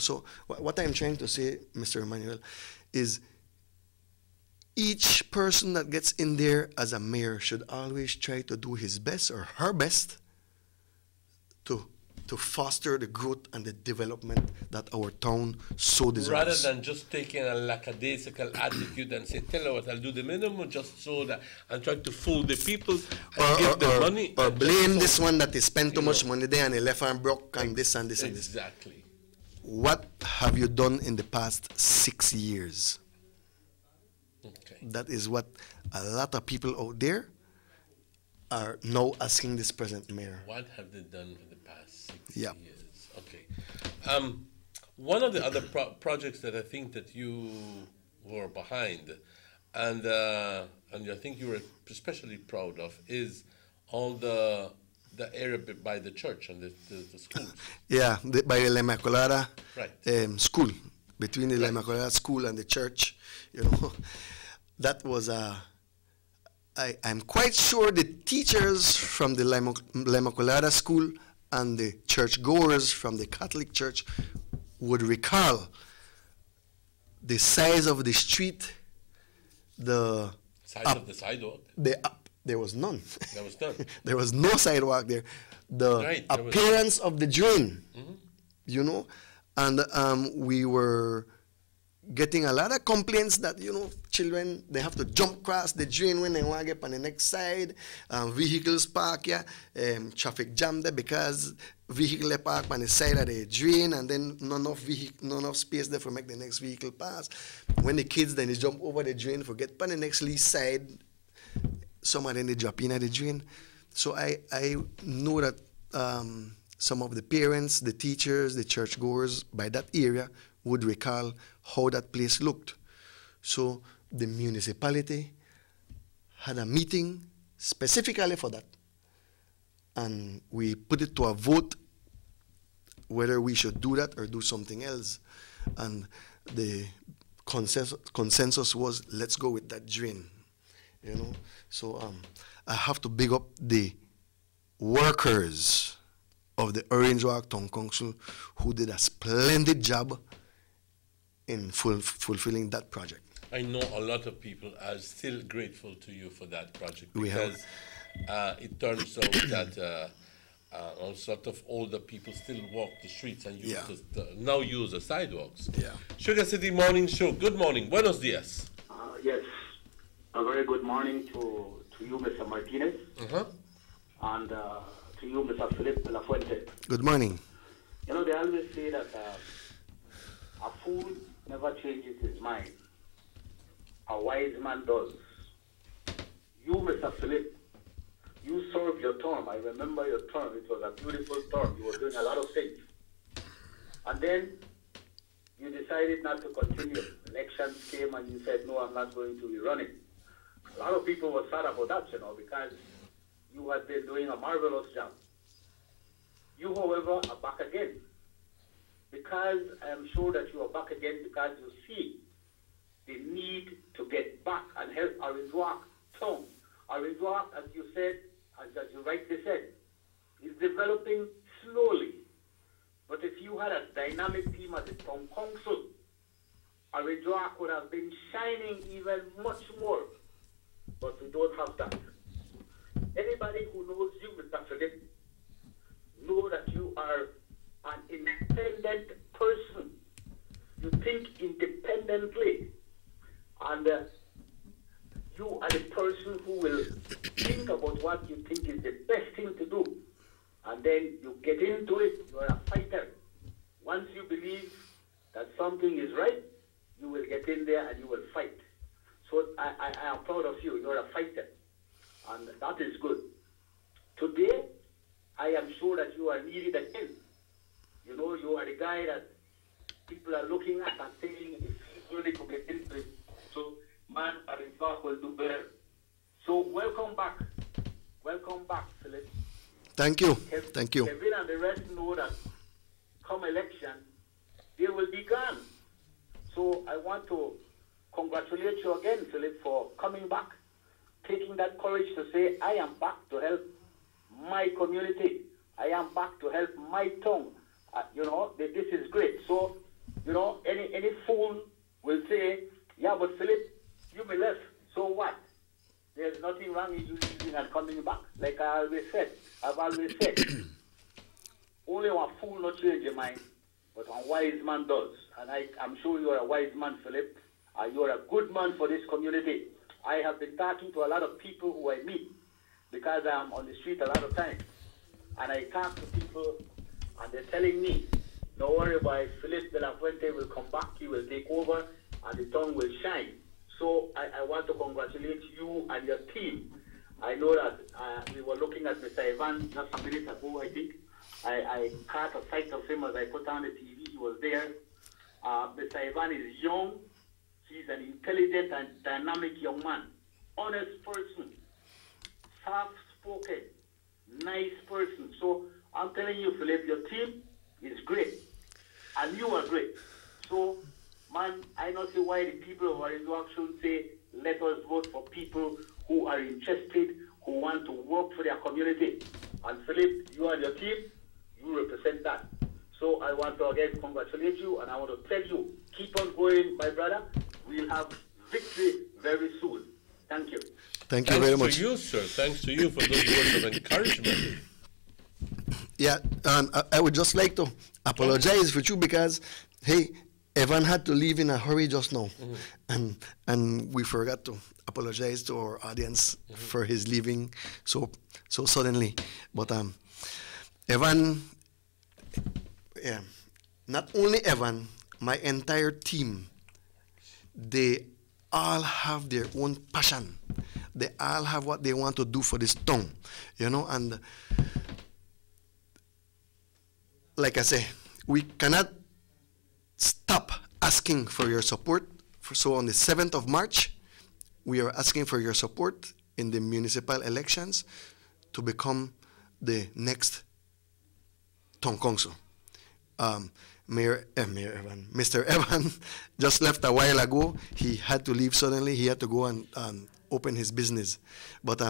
So what I'm trying to say, Mr. Emmanuel, is each person that gets in there as a mayor should always try to do his best or her best to foster the growth and the development that our town so deserves. Rather than just taking a lackadaisical attitude and say, tell her what, I'll do the minimum just so that, and try to fool the people and give them money. Or blame this one that he spent too much money there and he left and broke and this and this and this. Exactly. What have you done in the past 6 years? Okay. That is what a lot of people out there are now asking this present mayor. What have they done for the past 6 years? Okay. One of the other projects that I think that you were behind, and I think you were especially proud of, is all the area by the church and the schools. Yeah, by the La Immaculada school, between the La Right. Immaculada school and the church, that was I'm quite sure the teachers from the La Immaculada school and the churchgoers from the Catholic Church would recall the size of the street, the Size of the sidewalk. there was none. There was none. There was no sidewalk there. The Right, there was- appearance of the drain, and we were getting a lot of complaints that, children, they have to jump across the drain when they want to get on the next side. Vehicles park here, traffic jam there because vehicle park on the side of the drain, and then none of space there for make the next vehicle pass. When the kids then they jump over the drain, forget on the next least side, some of them they drop in at the drain. So I know that some of the parents, the teachers, the churchgoers by that area would recall how that place looked. So the municipality had a meeting specifically for that. And we put it to a vote whether we should do that or do something else. And the consensus was, let's go with that drain. You know, so I have to big up the workers of the Orange Walk Town Council who did a splendid job in fulfilling that project. I know a lot of people are still grateful to you for that project We have. because it turns out that a sort of older people still walk the streets and use now use the sidewalks. Yeah. Sugar City Morning Show. Good morning. Buenos dias. Yes. A very good morning to you, Mr. Martinez, and to you, Mr. Philip de la Fuente. Good morning. You know, they always say that a fool never changes his mind. A wise man does. You, Mr. Philip, you served your term. I remember your term. It was a beautiful term. You were doing a lot of things. And then you decided not to continue. Elections came and you said, no, I'm not going to be running. A lot of people were sad about that, you know, because you had been doing a marvelous job. You, however, are back again. Because I am sure that you are back again because you see the need to get back and help Orange Walk town. Orange Walk, as you said, as you rightly said, is developing slowly. But if you had a dynamic team as a town council, Orange Walk would have been shining even much more. But we don't have that. Anybody who knows you, Mr. Philip, know that you are an independent person. You think independently. And you are the person who will think about what you think is the best thing to do. And then you get into it. You are a fighter. Once you believe that something is right, you will get in there and you will fight. So I am proud of you. You're a fighter. And that is good. Today, I am sure that you are needed again. You know, you are the guy that people are looking at and saying, if he's really to get into it, so man, Orange Walk will do better. So welcome back. Welcome back, Philip. Thank you. Thank you. Kevin and the rest know that come election, they will be gone. So I want to congratulate you again, Philip, for coming back, taking that courage to say, I am back to help my community. I am back to help my town. You know, this is great. So, you know, any fool will say, yeah, but Philip, you may left. So what? There's nothing wrong with you leaving and coming back. Like I've always said, only a fool not change your mind, but a wise man does. And I'm sure you're a wise man, Philip. You're a good man for this community. I have been talking to a lot of people who I meet because I'm on the street a lot of times. And I talk to people and they're telling me, don't worry about it, Philip de la Fuente will come back, he will take over, and the town will shine. So I want to congratulate you and your team. I know that we were looking at Mr. Ivan just a minute ago, I think. I caught a sight of him as I put on the TV, he was there. Mr. Ivan is young, he's an intelligent and dynamic young man, honest person, soft-spoken, nice person. So I'm telling you, Philip, your team is great, and you are great. So, man, I don't see why the people who are in work shouldn't say, let us vote for people who are interested, who want to work for their community. And Philip, you and your team, you represent that. So I want to again congratulate you, and I want to tell you, keep on going, my brother. We'll have victory very soon. Thank you. Thank you very much. Thanks to you, sir. Thanks to you for those words of encouragement. Yeah, I would just like to apologize for you because, hey, Evan had to leave in a hurry just now, and we forgot to apologize to our audience for his leaving so suddenly. But Evan not only Evan, my entire team, they all have their own passion. They all have what they want to do for this town, you know, and like I say, we cannot stop asking for your support. So on the 7th of March, we are asking for your support in the municipal elections to become the next town council. Mayor Evan, Mr. Evan just left a while ago. He had to leave suddenly. He had to go and open his business. But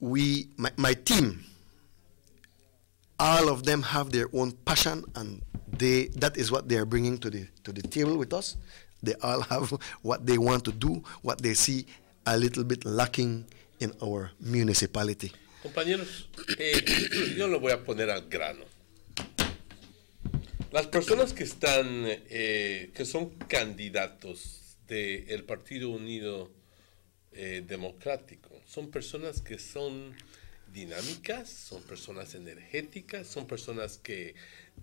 my team, all of them have their own passion, and that is what they are bringing to the table with us. They all have what they want to do, what they see a little bit lacking in our municipality. Compañeros, yo lo voy a poner al grano. Las personas que están, que son candidatos del Partido Unido Democrático, son personas que son dinámicas, son personas energéticas, son personas que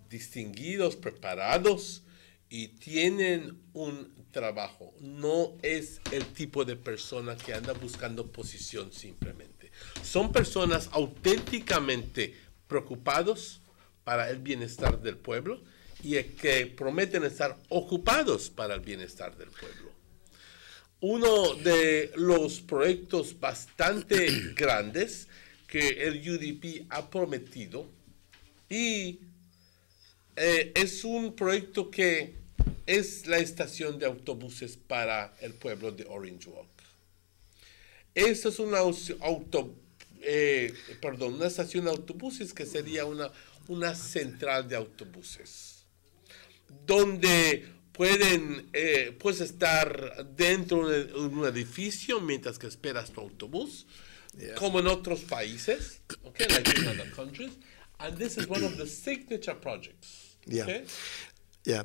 distinguidos, preparados y tienen un trabajo. No es el tipo de persona que anda buscando posición simplemente. Son personas auténticamente preocupados para el bienestar del pueblo y que prometen estar ocupados para el bienestar del pueblo. Uno de los proyectos bastante grandes que el UDP ha prometido y es un proyecto que es la estación de autobuses para el pueblo de Orange Walk. Esta es una estación de autobuses que sería una central de autobuses, donde puedes estar dentro de un edificio mientras que esperas tu autobús, como en otros países, okay, like in other countries, and this is one of the signature projects. Okay? Yeah.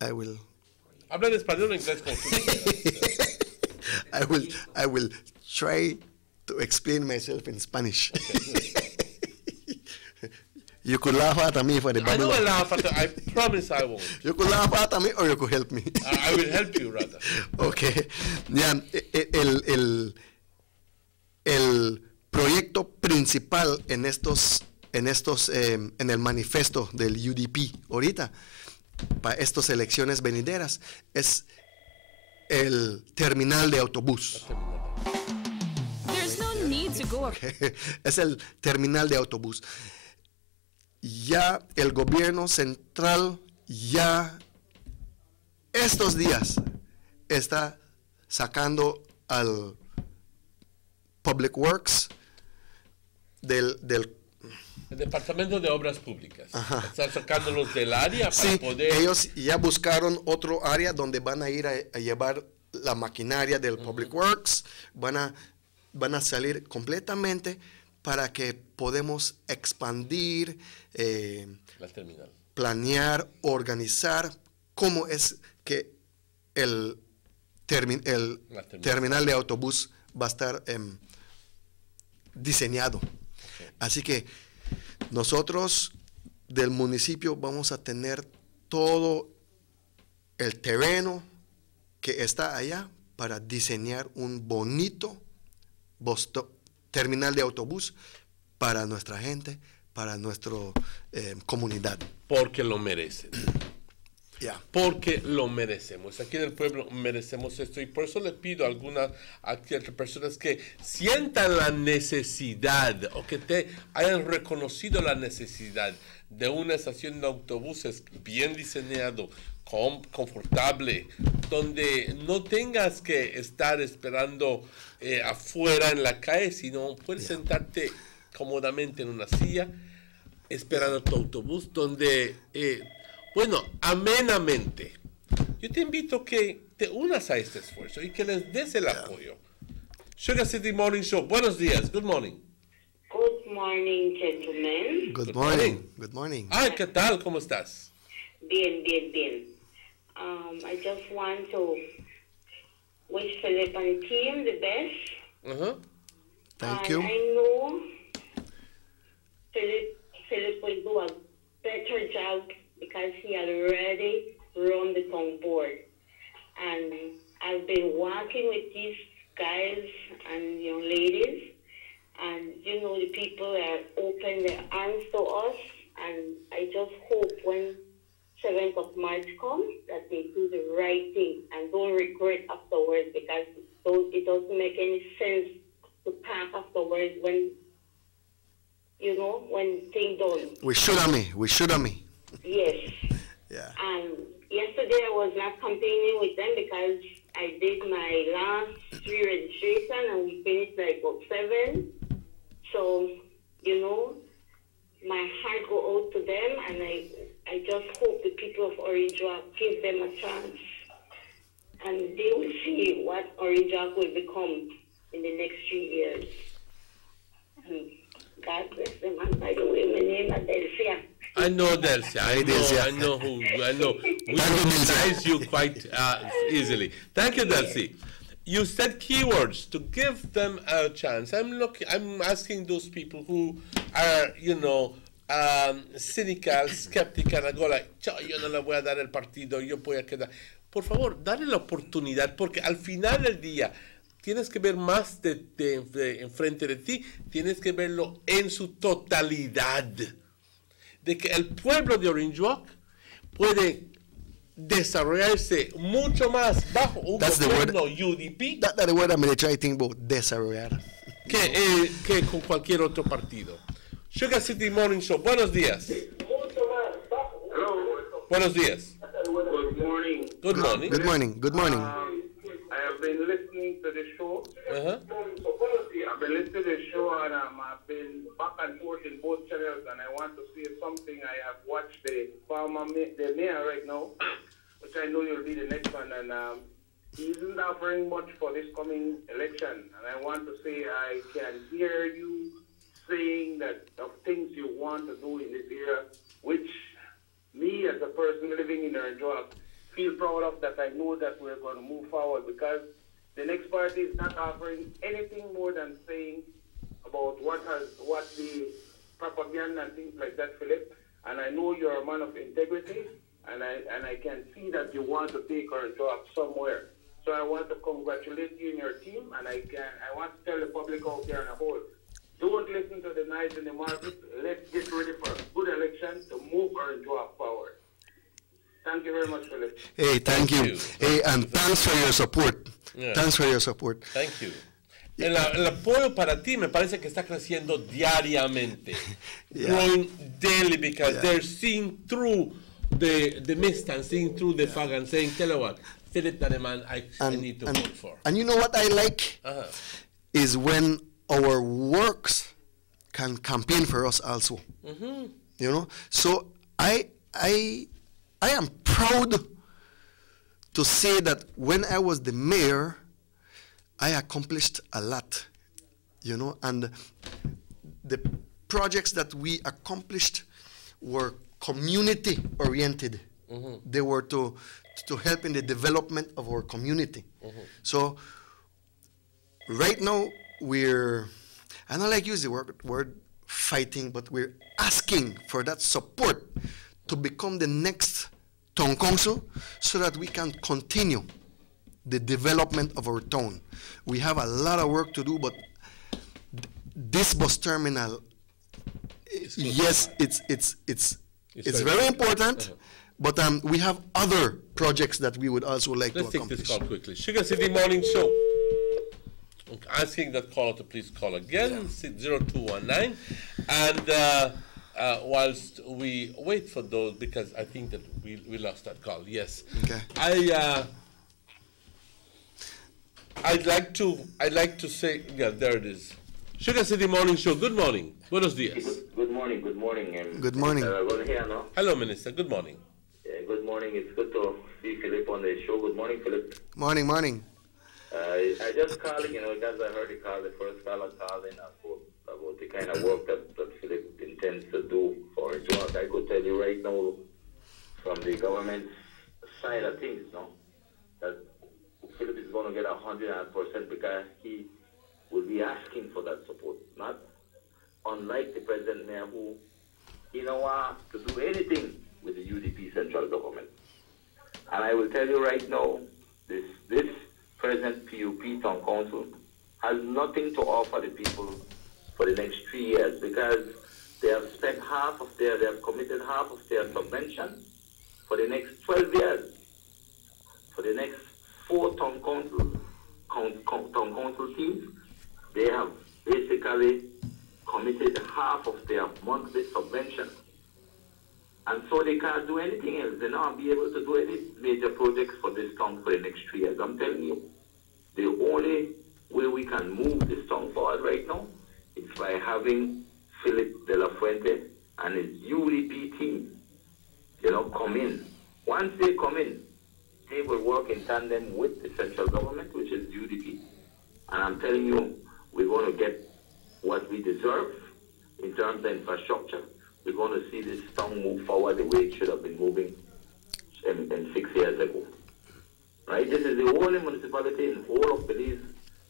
I will. Habla en español o inglés como tú quieras. I will try to explain myself in Spanish. Okay, you could laugh at me for the I know I laugh at I promise I won't. You could laugh at me or you could help me. I will help you rather. Okay. Yeah, el proyecto principal en el manifiesto del UDP ahorita para estas elecciones venideras es el terminal de autobús. There's no need to go. Es el terminal de autobús. Ya el gobierno central ya estos días está sacando al Public Works del el Departamento de Obras Públicas. Están sacándolos del área para poder... Ellos ya buscaron otro área donde van a ir a llevar la maquinaria del Public Works. Van a salir completamente para que podamos expandir, planear, organizar cómo es que el terminal de autobús va a estar diseñado. Así que nosotros del municipio vamos a tener todo el terreno que está allá para diseñar un bonito terminal de autobús para nuestra gente, para nuestra comunidad. Porque lo merecen. Porque lo merecemos. Aquí en el pueblo merecemos esto y por eso le pido a algunas personas que sientan la necesidad o que hayan reconocido la necesidad de una estación de autobuses bien diseñado, confortable, donde no tengas que estar esperando afuera en la calle, sino puedes sentarte cómodamente en una silla esperando tu autobús, donde amenamente. Yo te invito a que te unas a este esfuerzo y que les des el apoyo. Sugar City Morning Show. Buenos días. Good morning. Good morning, gentlemen. Good morning. Good morning. ¿Qué tal? ¿Cómo estás? Bien. I just want to wish Philip and team the best. Thank you. I know Philip will do a better job because he already run the town board. And I've been working with these guys and young ladies, and the people are open their arms to us, and I just hope when 7th of March comes that they do the right thing and don't regret afterwards, because it doesn't make any sense to pack afterwards when things done. We should have me. Yes. Yeah. And yesterday I was not campaigning with them because I did my last 3 registration and we finished like 7. So, my heart go out to them, and I just hope the people of Orange Rock give them a chance, and they will see what Orange Rock will become in the next 3 years. And God bless them. And by the way, my name is Delcia. I know Delcia. I know who. We recognize you quite easily. Thank you, Delcia. You said keywords to give them a chance. I'm asking those people who are, cynical, skeptical, and go like, yo no le voy a dar el partido, yo voy a quedar. Por favor, dale la oportunidad, porque al final del día tienes que ver más de enfrente de ti, tienes que verlo en su totalidad. De que el pueblo de Orange Walk puede desarrollarse mucho más bajo un gobierno UDP. That's the word I'm going to try to think about, desarrollar. Que con cualquier otro partido. Sugar City Morning Show, buenos días. Hello. Buenos días. Good morning. Good morning. Good morning. Good morning. I have been listening to the show. Uh-huh. I've been listening to the show, and I've been back and forth in both channels, and I want to say something. I have watched the mayor right now, which I know you'll be the next one, and he isn't offering much for this coming election. And I want to say I can hear you saying that of things you want to do in this area, which me as a person living in Orange Walk feel proud of, that I know that we're going to move forward, because the next party is not offering anything more than saying about what the propaganda and things like that, Philip. And I know you're a man of integrity, and I can see that you want to take Orange Walk somewhere. So I want to congratulate you and your team, and I want to tell the public out there in a whole, don't listen to the noise in the market. Let's get ready for a good election to move Orange Walk forward. Thank you very much, Philip. Hey, thank you. Hey, and thanks for your support. Yeah. Thanks for your support. Thank you. El apoyo para ti me parece que está creciendo diariamente. Growing daily, because they're seeing through the mist and seeing through the fog and saying, tell you what, Philip Daneman, I need to vote for. And you know what I like? Is when our works can campaign for us also. Mm-hmm. So I am proud to say that when I was the mayor, I accomplished a lot, and the projects that we accomplished were community oriented. Mm-hmm. They were to help in the development of our community. Mm-hmm. So right now I don't like to use the word fighting, but we're asking for that support to become the next town council so that we can continue the development of our town. We have a lot of work to do, but this bus terminal, yes, it's very important, but we have other projects that we would also like to accomplish. Let's take this call quickly. Sugar City Morning Show. Asking that caller to please call again, 0219. And whilst we wait for those, because I think that we lost that call. Yes. Okay. I'd like to say, yeah, there it is. Sugar City Morning Show. Good morning. Buenos dias. Good morning. Good morning. Good morning. Hello, Minister. Good morning. Good morning. It's good to see Philip on the show. Good morning, Philip. Morning. I just called, because I heard the call, the first caller called in about the kind of work that Philip intends to do for his work. I could tell you right now, from the government side of things, that Philip is going to get 100% because he will be asking for that support, not unlike the present mayor who, want to do anything with the UDP central government. And I will tell you right now, this present PUP town council has nothing to offer the people for the next 3 years because they have spent they have committed half of their subvention for the next 12 years. For the next 4 town council teams, they have basically committed half of their monthly subvention. And so they can't do anything else. They're not be able to do any major projects for this town for the next 3 years. I'm telling you, the only way we can move this town forward right now is by having Philip De La Fuente and his UDP team, come in. Once they come in, they will work in tandem with the central government, which is UDP. And I'm telling you, we're going to get what we deserve in terms of infrastructure. We're going to see this town move forward the way it should have been moving in 6 years ago. Right? This is the only municipality in the whole of Belize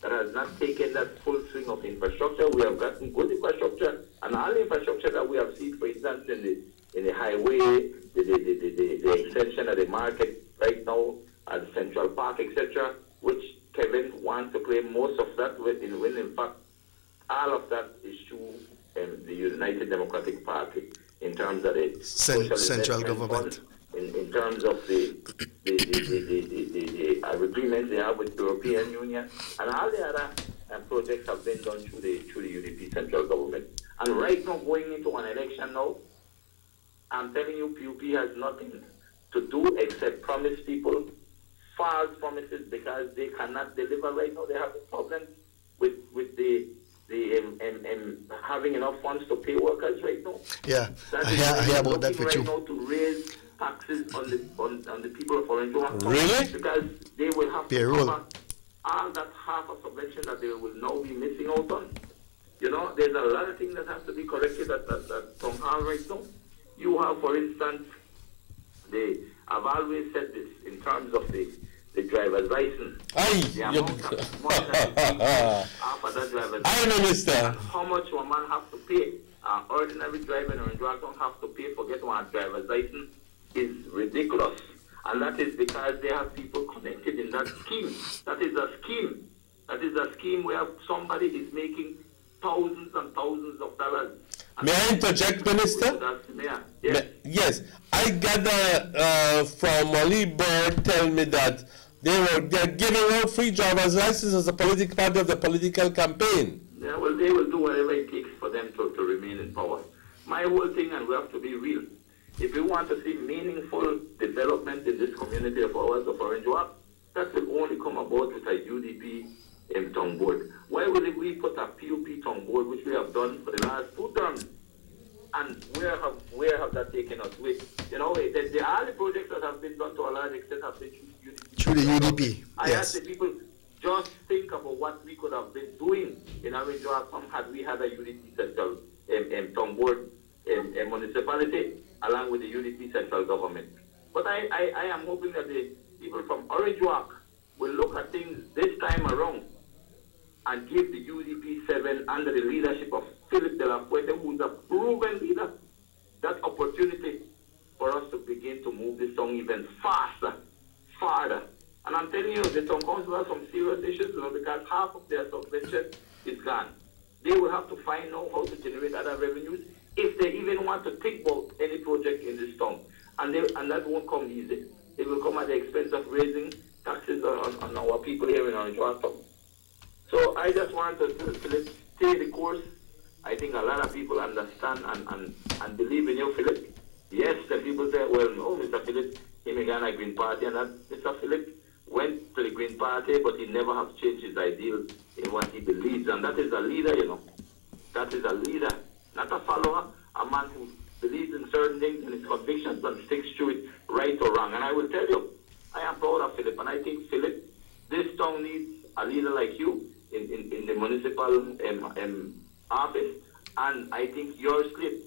that has not taken that full swing of infrastructure. We have gotten good infrastructure, and all the infrastructure that we have seen, for instance, in the highway, the extension of the market right now at Central Park, etc., which Kevin wants to claim most of that when in fact all of that is through the United Democratic Party in terms of the central government. In terms of the agreements they have with the European Union, and all the other projects have been done through the UDP central government. And right now, going into an election now, I'm telling you, PUP has nothing to do except promise people false promises because they cannot deliver right now. They have problems with the having enough funds to pay workers right now. Yeah, I hear about that with right you. Now to raise taxes on the people of Orange Walk. Really? Because they will have to Payroll. cover all that half of subvention that they will now be missing out on. There's a lot of things that have to be corrected at Town Hall right now. You have, for instance, I've always said this in terms of the driver's license. The amount of money that after that driver's license, and how much one man have to pay. Ordinary driver in Orange Walk don't have to pay for getting one driver's license is ridiculous. And that is because they have people connected in that scheme. That is a scheme. That is a scheme where somebody is making thousands and thousands of dollars. May I interject, Minister? Yes. I gather from Ali Bird tell me that they're giving out free driver's licenses as a political part of the political campaign. Yeah, well, they will do whatever it takes for them to remain in power. My whole thing, and we have to be real, if we want to see meaningful development in this community of ours of Orange Walk, that will only come about with a UDP town board. Why would we put a PUP town board, which we have done for the last 2 terms? And where have that taken us with? All the projects that have been done to a large extent have been through the UDP. I ask the people, just think about what we could have been doing in Orange Walk had we had a UDP central town board municipality along with the UDP central government. But I am hoping that the people from Orange Walk will look at things this time around and give the UDP 7 under the leadership of Philip De La Fuente, who is a proven leader, that opportunity for us to begin to move this town even faster, farther. And I'm telling you, the town council has some serious issues, because half of their subvention is gone. They will have to find out how to generate other revenues if they even want to think about any project in this town. And that won't come easy. It will come at the expense of raising taxes on our people here in Orange Walk. So I just want to stay the course. I think a lot of people understand and believe in you, Philip. Yes, the people say, well, no, Mr. Philip, he began a Green Party, and that Mr. Philip went to the Green Party, but he never has changed his ideals in what he believes. And that is a leader, That is a leader, not a follower, a man who believes in certain things and his convictions and sticks to it, right or wrong. And I will tell you, I am proud of Philip, and I think, Philip, this town needs a leader like you in the municipal office, and I think your slip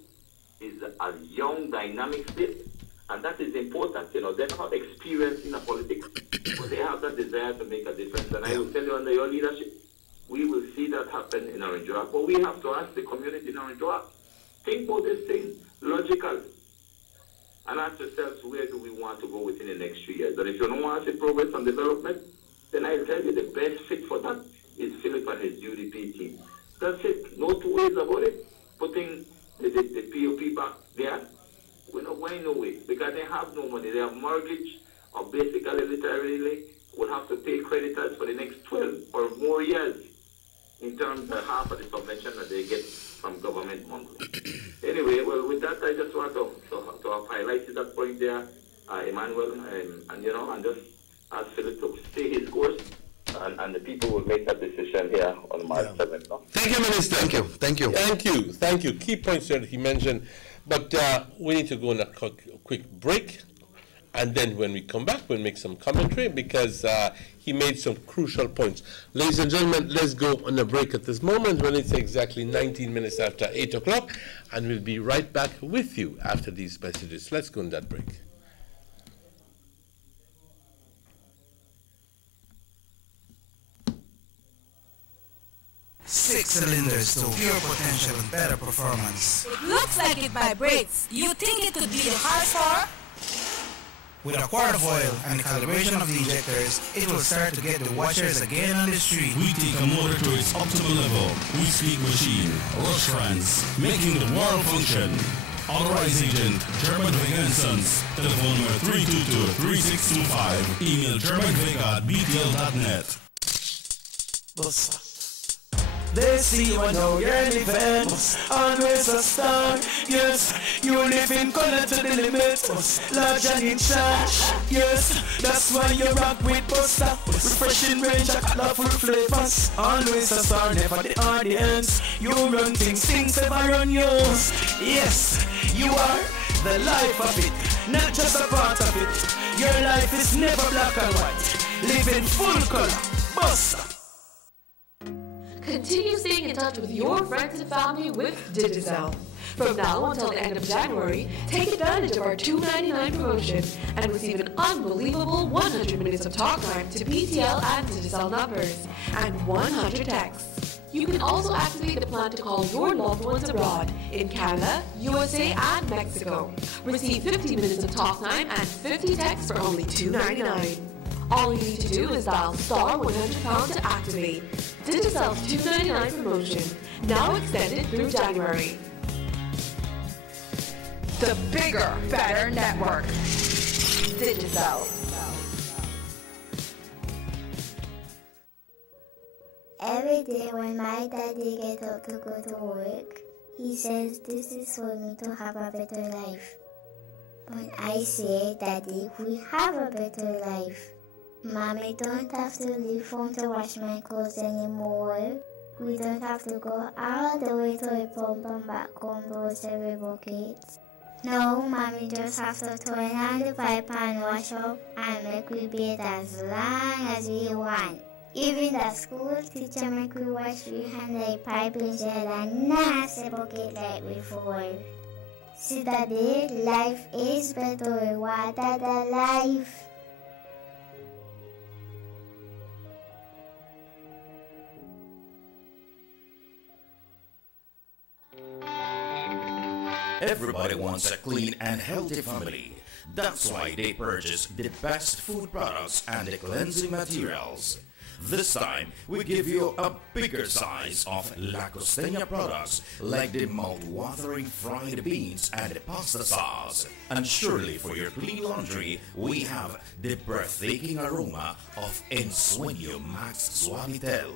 is a young, dynamic slip, and that is important. They're not experienced in politics, but they have that desire to make a difference. And I will tell you, under your leadership, we will see that happen in Orange Walk. But we have to ask the community in Orange Orange Walk. Think about this thing logically. And ask yourselves, where do we want to go within the next 3 years? And if you don't want to see progress and development, then I'll tell you the best fit for that is Philip and his UDP team. That's it. No two ways about it. Putting the POP back there, we're not going nowhere because they have no money. They have mortgage, or basically literally will have to pay creditors for the next 12 or more years in terms of half of the subvention that they get from government monthly. Anyway, well, with that, I just want to have highlighted that point there, Emmanuel, and just ask Philip to stay his course, and the people will make that decision here on March 7th. No? Thank you, Minister. Thank you. Thank you. Key points that he mentioned, but we need to go on a quick break, and then when we come back, we'll make some commentary because he made some crucial points. Ladies and gentlemen, let's go on a break at this moment when it's exactly 19 minutes after 8 o'clock, and we'll be right back with you after these messages. Let's go on that break. Six cylinders to pure potential and better performance. It looks like it vibrates. You think it could be the horsepower? With a quart of oil and the calibration of the injectors, it will start to get the watchers again on the street. We take a motor to its optimal level. We speak machine, Rush France, making the world function. Authorized agent, German Vega & Sons. Telephone number 322-3625. Email germanvega@btl.net. They see you and know you're living. Always a star. Yes, you live in color to the limit. Large and in charge. Yes, that's why you rock with Buster. Refreshing range of colorful flavors. Always a star, never the audience. You run things never run yours. Yes, you are the life of it, not just a part of it. Your life is never black and white. Live in full color. Buster. Continue staying in touch with your friends and family with Digicel. From now until the end of January, take advantage of our $2.99 promotion and receive an unbelievable 100 minutes of talk time to BTL and Digicel numbers and 100 texts. You can also activate the plan to call your loved ones abroad in Canada, USA, and Mexico. Receive 50 minutes of talk time and 50 texts for only $2.99. All you need to do is dial star 100 to activate. Digicel's $2.99 promotion, now extended through January. The bigger, better network. Digicel. Every day when my daddy gets up to go to work, he says this is for me to have a better life. But I say, Daddy, we have a better life. Mommy don't have to leave home to wash my clothes anymore. We don't have to go all the way to the pump and back home to wash every bucket. No, Mommy just have to turn on the pipe and wash up and make we bathe as long as we want. Even the school teacher make we wash free hand like pipe in gel and not a bucket like before. See, Daddy, life is better. Water the life. Everybody wants a clean and healthy family. That's why they purchase the best food products and the cleansing materials. This time, we give you a bigger size of La Costeña products like the mouth-watering fried beans and the pasta sauce. And surely for your clean laundry, we have the breathtaking aroma of Ensueño Max Suavitel.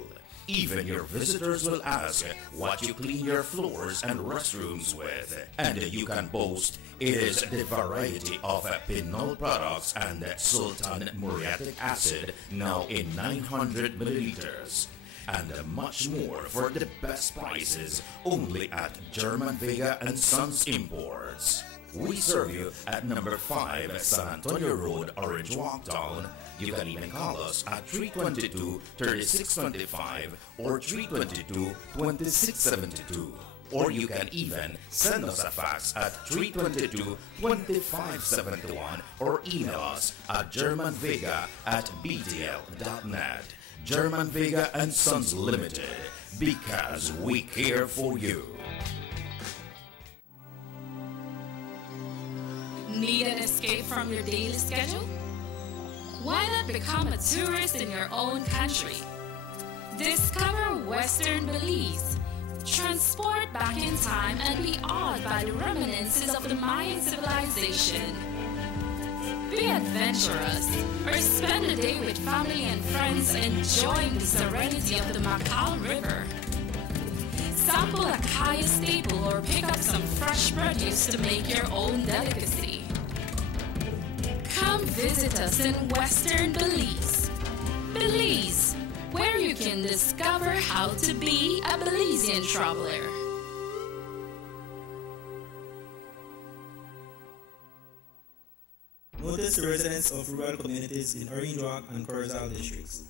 Even your visitors will ask what you clean your floors and restrooms with. And you can boast it is the variety of Pinol products and Sultan Muriatic acid now in 900 milliliters. And much more for the best prices only at German Vega & Sons Imports. We serve you at number 5 San Antonio Road, Orange Walk Town. You can even call us at 322-3625 or 322-2672. Or you can even send us a fax at 322-2571 or email us at germanvega@btl.net. German Vega & Sons Limited, because we care for you. Need an escape from your daily schedule? Why not become a tourist in your own country? Discover Western Belize. Transport back in time and be awed by the reminiscences of the Mayan civilization. Be adventurous or spend a day with family and friends enjoying the serenity of the Macau River. Sample a Kaya staple or pick up some fresh produce to make your own delicacy. Come visit us in Western Belize. Belize, where you can discover how to be a Belizean traveler. Notice the residents of rural communities in Orange Walk and Corozal districts.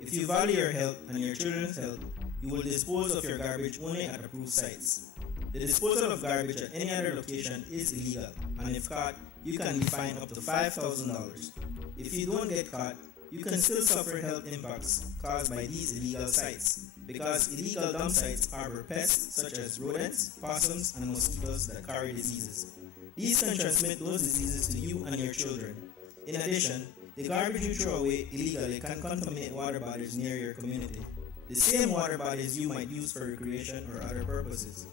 If you value your health and your children's health, you will dispose of your garbage only at approved sites. The disposal of garbage at any other location is illegal, and if caught, you can be fined up to $5,000. If you don't get caught, you can still suffer health impacts caused by these illegal sites, because illegal dump sites harbor pests such as rodents, possums, and mosquitoes that carry diseases. These can transmit those diseases to you and your children. In addition, the garbage you throw away illegally can contaminate water bodies near your community. The same water bodies you might use for recreation or other purposes.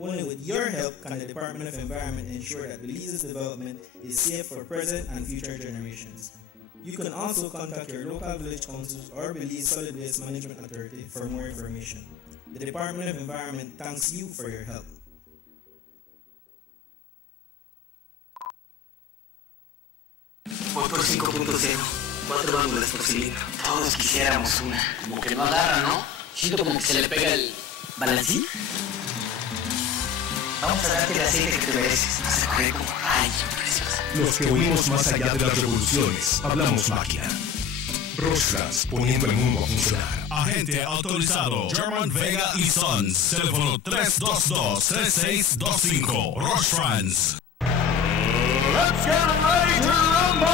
Only with your help can the Department of Environment ensure that Belize's development is safe for present and future generations. You can also contact your local village councils or Belize Solid Waste Management Authority for more information. The Department of Environment thanks you for your help. Motor 5.0, 4 válvulas por cilindro. Todos quisiéramos una. Como que no agarra, ¿no? Siento como que se le pega el balancín. Vamos a darte el aceite que te mereces. Vas a correr como rayo, preciosa. Los que oímos más allá de las revoluciones, hablamos máquina. Rostras poniendo el mundo a funcionar. Agente autorizado German Vega y Sons. Teléfono 322-3625. Roche France. Let's get ready to rumble!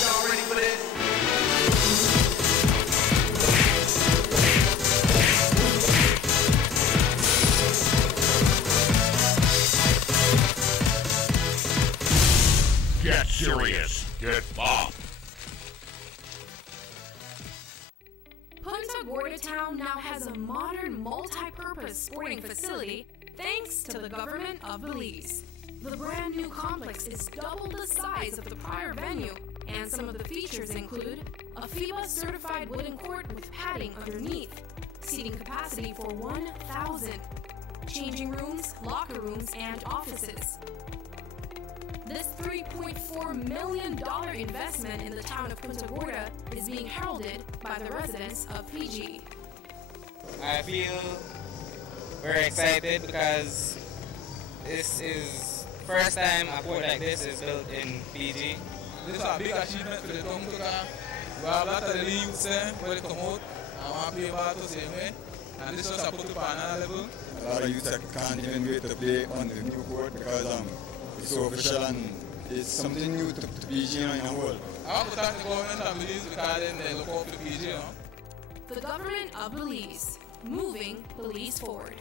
Y'all ready for this? Get serious. Get bopped. Punta Gorda Town now has a modern multi-purpose sporting facility thanks to the government of Belize. The brand new complex is double the size of the prior venue, and some of the features include a FIBA certified wooden court with padding underneath, seating capacity for 1,000, changing rooms, locker rooms, and offices. This $3.4 million investment in the town of Punta Gorda is being heralded by the residents of PG. I feel very excited because this is first time a port like this is built in PG. This is a big achievement for the town. We have a lot of the youths where they come out and want to play ball the same way. And this was put up on another level. A lot of youths can't even wait to play on the new court because it's so official and it's something new to PG in the whole. I want to thank the government of Belize because they look out for PG. The government of Belize, moving Belize forward.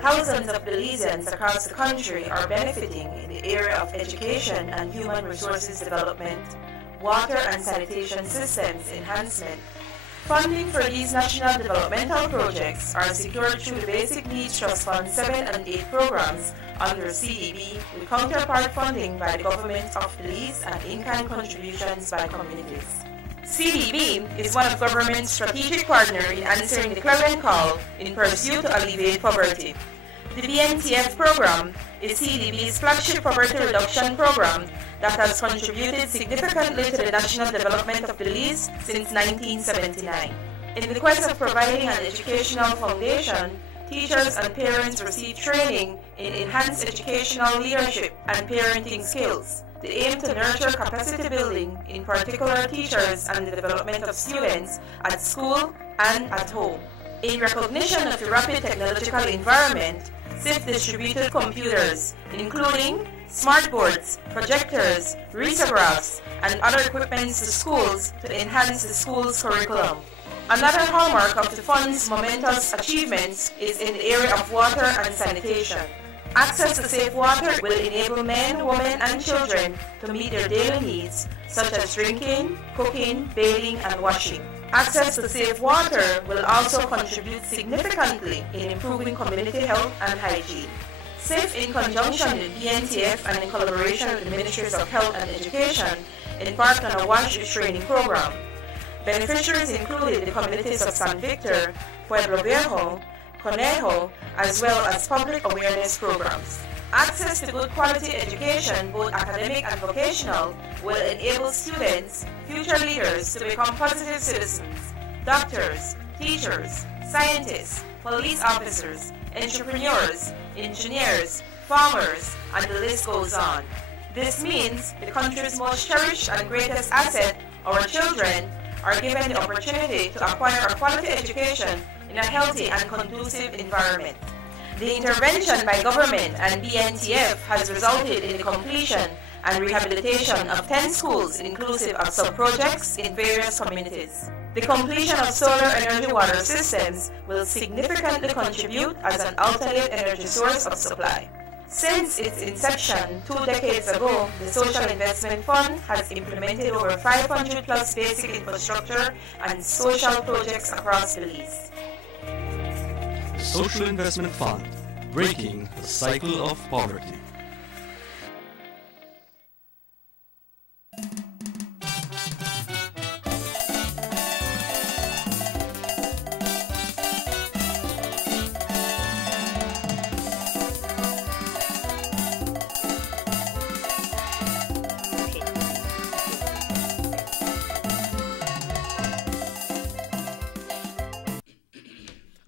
Thousands of Belizeans across the country are benefiting in the area of education and human resources development, water and sanitation systems enhancement. Funding for these national developmental projects are secured through the Basic Needs Trust Fund 7 and 8 programs under CDB with counterpart funding by the government of Belize and in-kind contributions by communities. CDB is one of government's strategic partners in answering the clarion call in pursuit to alleviate poverty. The BNTF program is CDB's flagship poverty reduction program that has contributed significantly to the national development of Belize since 1979. In the quest of providing an educational foundation, teachers and parents receive training in enhanced educational leadership and parenting skills, the aim to nurture capacity building, in particular teachers and the development of students at school and at home. In recognition of the rapid technological environment, SIF distributed computers, including smartboards, projectors, risographs, and other equipments to schools to enhance the school's curriculum. Another hallmark of the fund's momentous achievements is in the area of water and sanitation. Access to safe water will enable men, women, and children to meet their daily needs, such as drinking, cooking, bathing, and washing. Access to safe water will also contribute significantly in improving community health and hygiene. SIF, in conjunction with BNTF and in collaboration with the Ministries of Health and Education, embarked on a wash training program. Beneficiaries included the communities of San Victor, Pueblo Viejo, Conejo, as well as public awareness programs. Access to good quality education, both academic and vocational, will enable students, future leaders, to become positive citizens, doctors, teachers, scientists, police officers, entrepreneurs, engineers, farmers, and the list goes on. This means the country's most cherished and greatest asset, our children, are given the opportunity to acquire a quality education in a healthy and conducive environment. The intervention by government and BNTF has resulted in the completion and rehabilitation of 10 schools inclusive of sub-projects in various communities. The completion of solar energy water systems will significantly contribute as an alternate energy source of supply. Since its inception 2 decades ago, the Social Investment Fund has implemented over 500 plus basic infrastructure and social projects across Belize. The Social Investment Fund, breaking the cycle of poverty.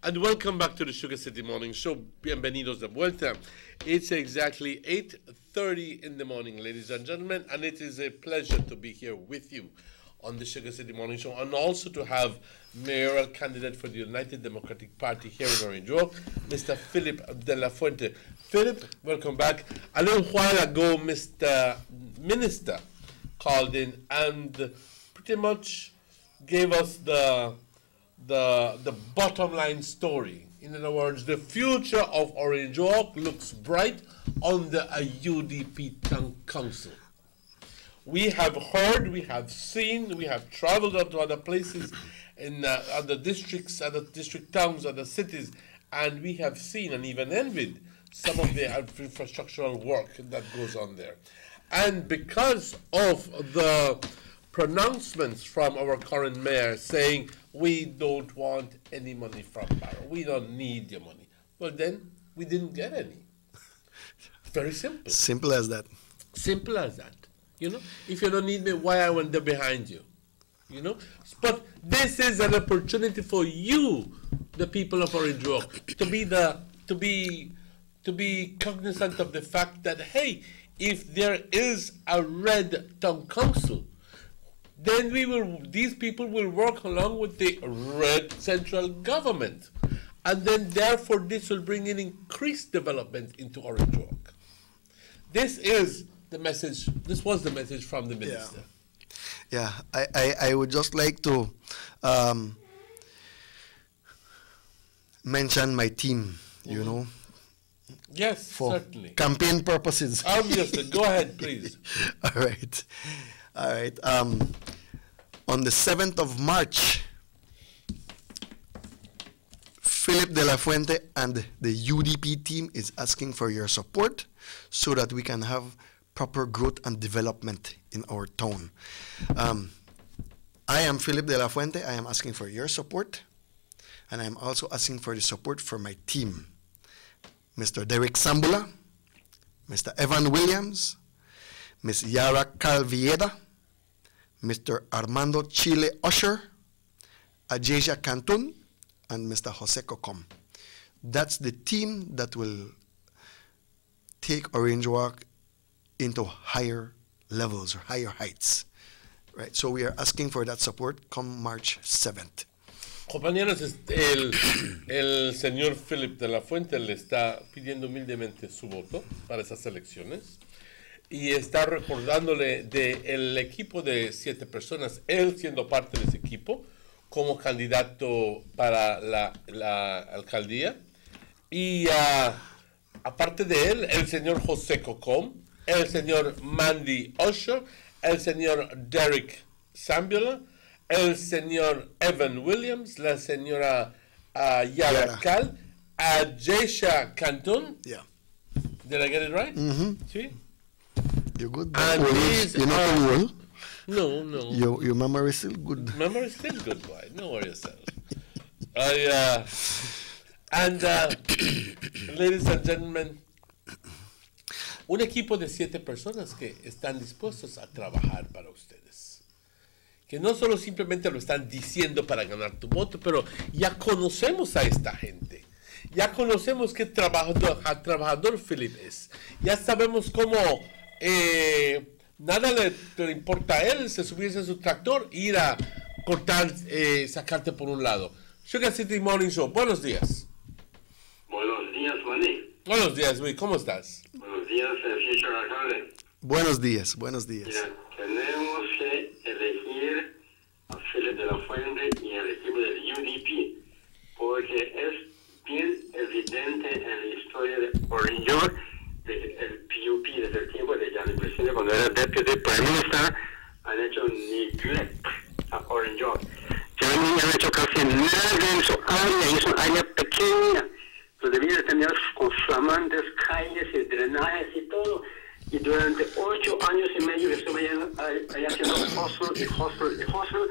And welcome back to the Sugar City Morning Show. Bienvenidos de vuelta. It's exactly 8:30 in the morning, ladies and gentlemen, and it is a pleasure to be here with you on the Sugar City Morning Show, and also to have mayoral candidate for the United Democratic Party here in Orange Walk, Mr. Philip De La Fuente. Philip, welcome back. A little while ago, Mr. Minister called in and pretty much gave us the bottom line story. In other words, the future of Orange Walk looks bright under a UDP council. We have heard, we have seen, we have traveled to other places in other districts, other district towns, other cities, and we have seen and even envied some of the infrastructural work that goes on there. And because of the pronouncements from our current mayor saying, we don't want any money from Barrow, we don't need your money, well then, we didn't get any. Very simple. Simple as that. Simple as that. You know, if you don't need me, why I went there behind you? You know, but this is an opportunity for you, the people of Orange Walk, to be cognizant of the fact that, hey, if there is a red town council, then these people will work along with the red central government, and then therefore this will bring in increased development into Orange Walk. This is the message. This was the message from the minister. Yeah, I would just like to mention my team, you know. Yes, for certainly. Campaign purposes. Obviously, go ahead, please. All right. On the 7th of March, Philip De La Fuente and the UDP team is asking for your support so that we can have proper growth and development in our town. I am Philip De La Fuente. I am asking for your support, and I am also asking for the support for my team. Mr. Derek Sambula, Mr. Evan Williams, Ms. Yara Calvieda, Mr. Armando Chile Usher, Ajasia Cantun, and Mr. Jose Cocom. That's the team that will take Orange Walk into higher levels or higher heights, right? So we are asking for that support come March 7th. Compañeros, el señor Philip de la Fuente le está pidiendo humildemente su voto para esas elecciones y está recordándole del equipo de 7 personas, él siendo parte de ese equipo como candidato para la alcaldía. Y aparte de él, el señor José Cocom, el señor Mandy Osher, el señor Derek Sambula, el señor Evan Williams, la señora Yara Kal, Jaysha Cantun. Yeah. Did I get it right? Mm-hmm. Sí. You're good. And You're not too well. No. Your memory is still good. Memory is still good, boy. No worry yourself. Ladies and gentlemen, un equipo de 7 personas que están dispuestos a trabajar para ustedes. Que no solo simplemente lo están diciendo para ganar tu voto, pero ya conocemos a esta gente. Ya conocemos qué trabajador Philip es. Ya sabemos cómo nada le importa a él, se subirse a su tractor, ir a cortar, sacarte por un lado. Sugar City Morning Show, buenos días. Buenos días, Manny. Buenos días, Luis, ¿cómo estás? Buenos días, future alcalde. Buenos días, buenos días. Mira, tenemos que elegir a Philip de la Fuente y el equipo del UDP, porque es bien evidente en la historia de Orange York, el PUP desde el tiempo de Gianni Brissini, cuando era Deputy Prime Minister, han hecho neglect a Orange York. Gianni no ha hecho casi nada en su área, y es una área pequeña. Debía tener con flamantes calles y drenajes y todo. Y durante 8 años y medio que estuve allá haciendo hostel,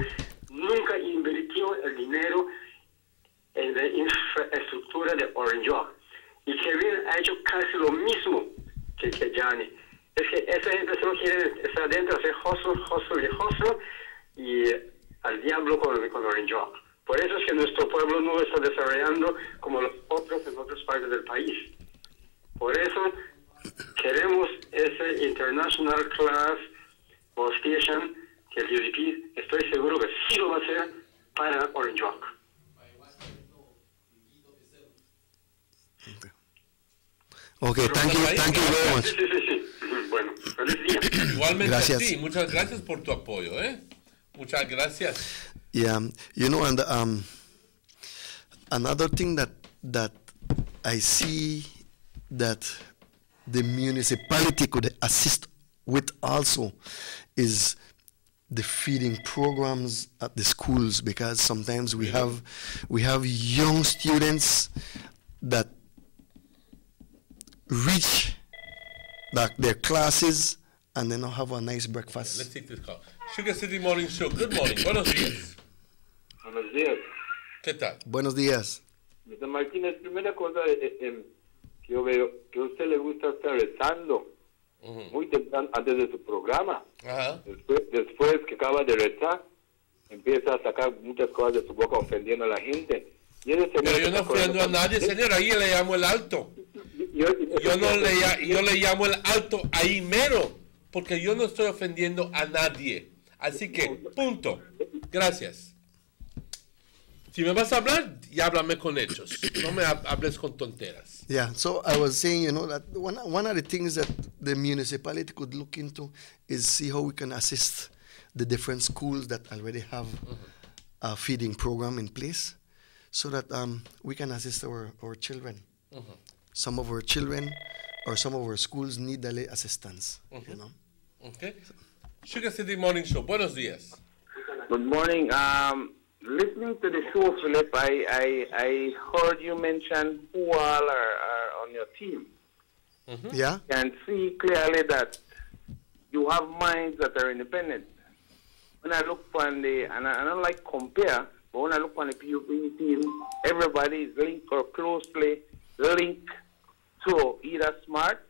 nunca invirtió el dinero en la infraestructura de Orange York. Y Kevin ha hecho casi lo mismo que Gianni. Es que esa gente solo quiere estar dentro, hacer hostel y al diablo con Orange York. Por eso es que nuestro pueblo no está desarrollando como los otros en otras partes del país. Por eso queremos ese International Class Bus Station que el UDP, estoy seguro que sí lo va a hacer para Orange York. Okay, thank you very much. Sí. Bueno, feliz día. Igualmente, gracias. Sí, muchas gracias por tu apoyo, Muchas gracias. Yeah, and another thing that I see that the municipality could assist with also is the feeding programs at the schools, because sometimes we have young students that reach their classes and they don't have a nice breakfast. Let's take this call. Sugar City Morning Show. Good morning. Buenos días. Buenos días. ¿Qué tal? Buenos días. Mr. Martínez, primera cosa que yo veo que a usted le gusta estar rezando muy temprano antes de su programa. Después que acaba de rezar, empieza a sacar muchas cosas de su boca ofendiendo a la gente. Pero yo no ofendo a nadie, señor. Ahí le llamo el alto. Yo le llamo el alto ahí mero, porque yo no estoy ofendiendo a nadie. Así que, punto. Gracias. Si me vas a hablar, ya háblame con hechos. No me hables con tonteras. Yeah, so I was saying, that one of the things that the municipality could look into is see how we can assist the different schools that already have a feeding program in place, so that we can assist our children. Some of our children or some of our schools need a little assistance, Okay. Sugar City Morning Show. Buenos días. Good morning. Listening to the show, Philip, I heard you mention who all are on your team. Yeah. And see clearly that you have minds that are independent. When I look on and I don't like compare, but when I look on the PUP team, everybody is linked or closely linked to either Smart,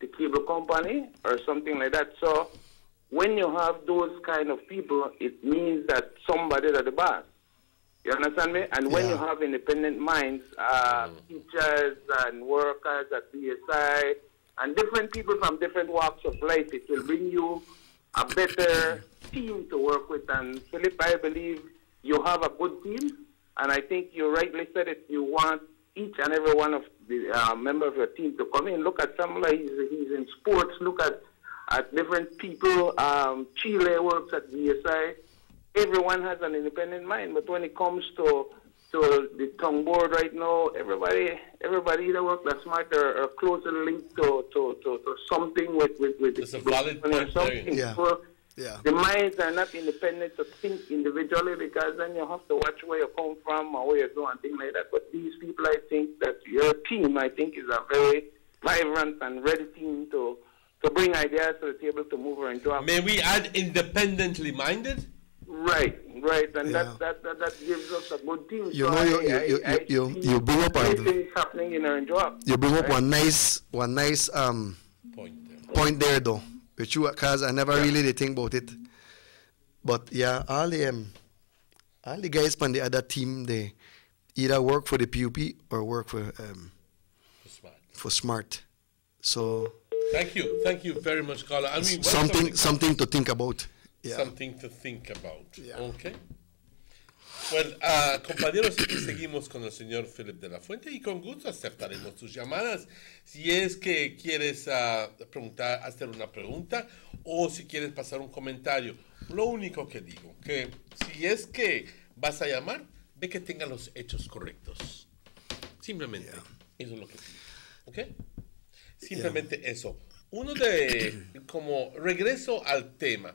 the cable company, or something like that. So when you have those kind of people, it means that somebody's at the boss. You understand me? And when you have independent minds, teachers and workers at BSI and different people from different walks of life. It will bring you a better team to work with. And Philip, I believe you have a good team, and I think you rightly said it. You want each and every one of the members of your team to come in. Look at Samuel, he's in sports. Look at different people. Chile works at DSI. Everyone has an independent mind, but when it comes to the tongue board right now, everybody either works that smart or closely linked to something with it's a valid point. Something. Yeah. So Yeah. the minds are not independent to think individually, because then you have to watch where you come from or where you're doing things like that. But these people, I think that your team, I think, is a very vibrant and ready team to bring ideas to the table to move around. May we add independently minded? Right, and that gives us a good team. You so know, you bring up things happening in our job. You bring up one nice point there though, which you, cause I never really did think about it. But yeah, all the guys from the other team, they either work for the PUP or work for Smart. So thank you very much, Carla. I mean, something to think about. Yeah. Something to think about. Yeah. Okay. Bueno, compañeros, aquí seguimos con el señor Philip de la Fuente y con gusto aceptaremos tus llamadas si es que quieres hacer una pregunta o si quieres pasar un comentario. Lo único que digo, que si es que vas a llamar, ve que tenga los hechos correctos. Simplemente, eso es lo que digo. ¿Ok? Simplemente eso. Uno de, como regreso al tema,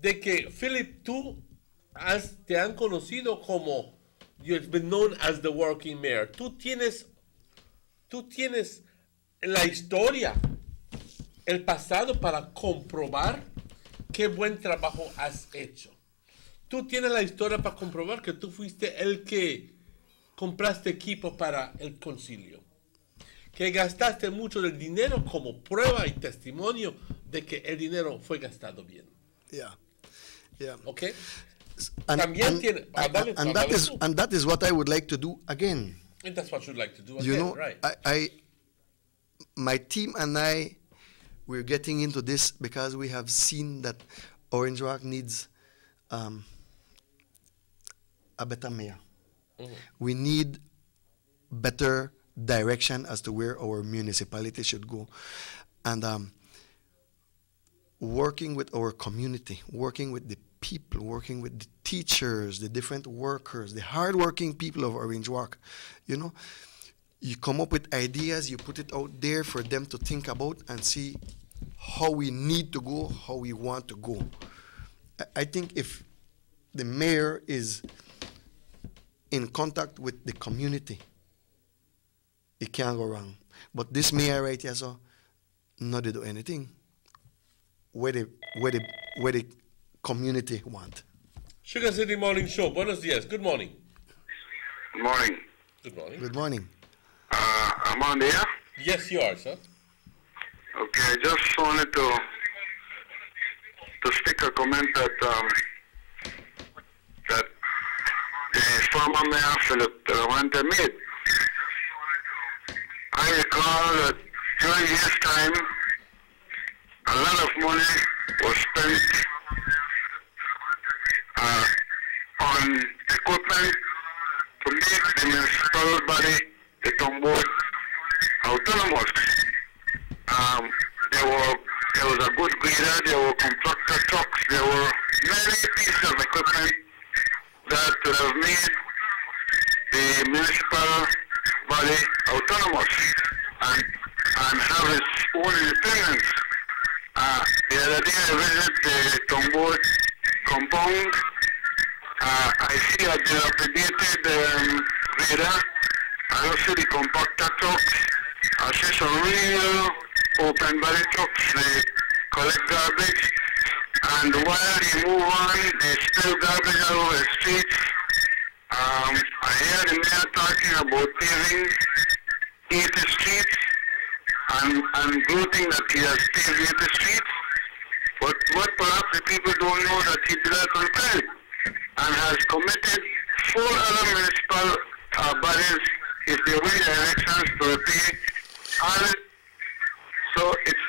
de que Philip, tú te han conocido como, you've been known as the working mayor. Tú tienes la historia, el pasado para comprobar qué buen trabajo has hecho. Tú tienes la historia para comprobar que tú fuiste el que compraste equipo para el concilio, que gastaste mucho del dinero como prueba y testimonio de que el dinero fue gastado bien. Yeah. Yeah. Okay. And that is what I would like to do again. And that's what you'd like to do again, you know, right? My team and I, we're getting into this because we have seen that Orange Rock needs a better mayor. Mm-hmm. We need better direction as to where our municipality should go. And working with our community, working with the people, working with the teachers, the different workers, the hardworking people of Orange Rock, you know, you come up with ideas, you put it out there for them to think about and see how we need to go, how we want to go. I think if the mayor is in contact with the community, it can't go wrong. But this mayor right here, so not to do anything where the community want. Sugar City Morning Show. Buenos días. Good morning. Good morning. Good morning. Good morning. I'm on the air? Yes, you are, sir. Okay, I just wanted to stick a comment that the former mayor Philip de la Fuente made. I recall that during his time, a lot of money was spent on equipment to make the municipal body, the town board, autonomous. There was a good grader, there were constructor trucks, there were many pieces of equipment that would have made the municipal body autonomous and have its own independence. The other day I visited the town board compound. I see a dilapidated grader. I also the compactor trucks. I see some real open body trucks. They collect garbage, and while they move on, they spill garbage all over the streets. I hear the mayor talking about paving 80 streets and gloating that he has paved 80 streets. But what perhaps the people don't know that he did that on time and has committed 4 other municipal bodies, if they win the elections, to pay all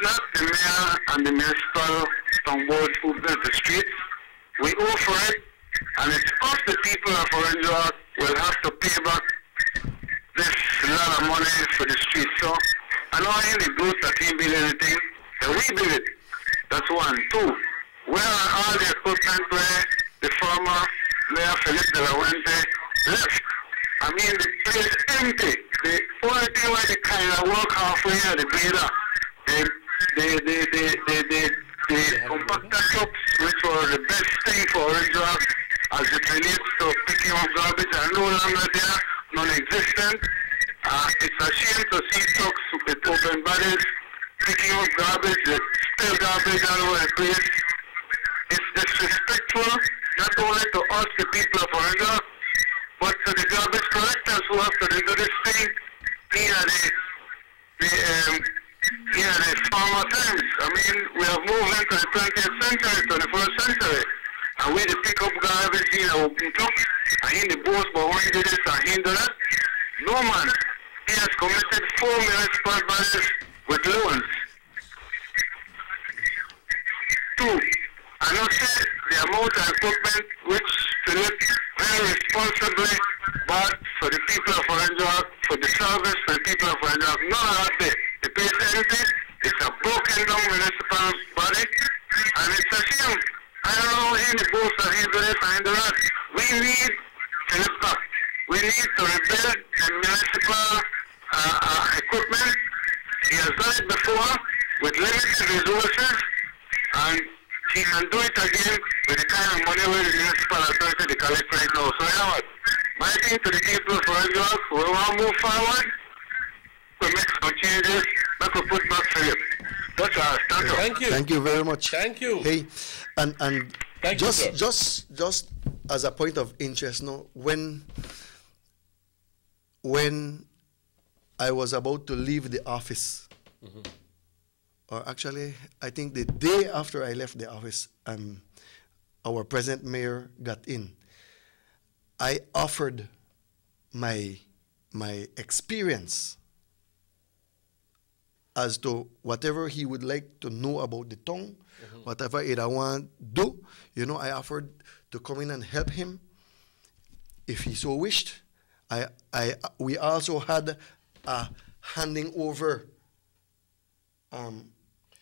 not the mayor and the municipal town board who built the streets. We owe for it, and it's us, the people of Orange Walk, will have to pay back this lot of money for the streets. So, I know in the booth that he build anything, that we build it. That's one. Two, where are all the equipment where the former Mayor Philip de la Fuente left? I mean, the place is empty. The only thing where they kind of walk halfway at the grader, the compactor trucks, which were the best thing for Orange Walk as it relates to picking up garbage, are no longer there, non-existent. It's a shame to see trucks with open bodies picking up garbage, spill garbage all over the place. It's disrespectful, not only to us, the people of Orange Walk, but to the garbage collectors who have to do this thing here the former times. I mean, we have moved into the 20th century, 21st century, and we pick up garbage in our open truck, and in the boss, but when he did this and he did that, no man, he has committed 4 municipal bodies with loans. 2, I not say the amount of equipment which Philip very responsibly bought for the people of Orange Walk, for the service for the people of Orange Walk. None of that there. The place is empty. It's a broken down municipal body, and it's a shame. I don't know any boss that he did this and that. We need Philip back. We need to rebuild the municipal equipment. He has done it before with limited resources, and he can do it again with the kind of money where the municipal authority they collect right now. So, you know what? My thing to the people of Orange Walk, we want to move forward, we make some changes, not to put back Philip. That's all. Thank you. Thank you very much. Thank you. Hey, and Thank just as a point of interest, no, when I was about to leave the office, or actually, I think the day after I left the office, our present mayor got in. I offered my experience as to whatever he would like to know about the town, whatever it I want to do. You know, I offered to come in and help him if he so wished. We also had a handing over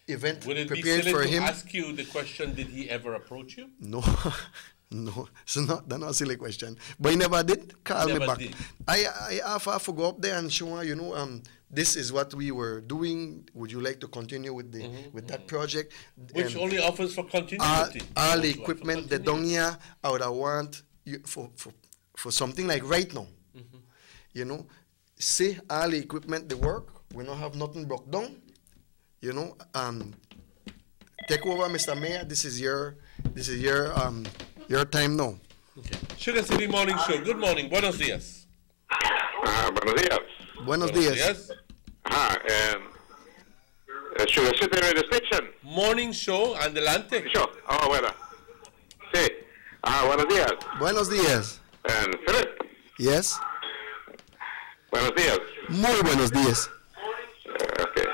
event Would it prepared be for silly him. to ask you the question, did he ever approach you? No, no, it's not a silly question. But he never did call me back. Did. I have to go up there and show her, you know, this is what we were doing. Would you like to continue with the with that project? Which only offers for continuity. All the equipment, the down here, I would want you for something like right now. You know, see all the equipment, the work. We don't have nothing broke down. You know, take over, Mr. Mayor. This is your time now. Okay. Sugar City Morning Show. Good morning. Buenos días. Buenos días. Buenos días. Sugar City Radio Station. Morning Show. Adelante. Show. Oh, bueno. Sí. Buenos días. Buenos días. And Philip. Yes. Buenos días. Muy buenos días. Okay.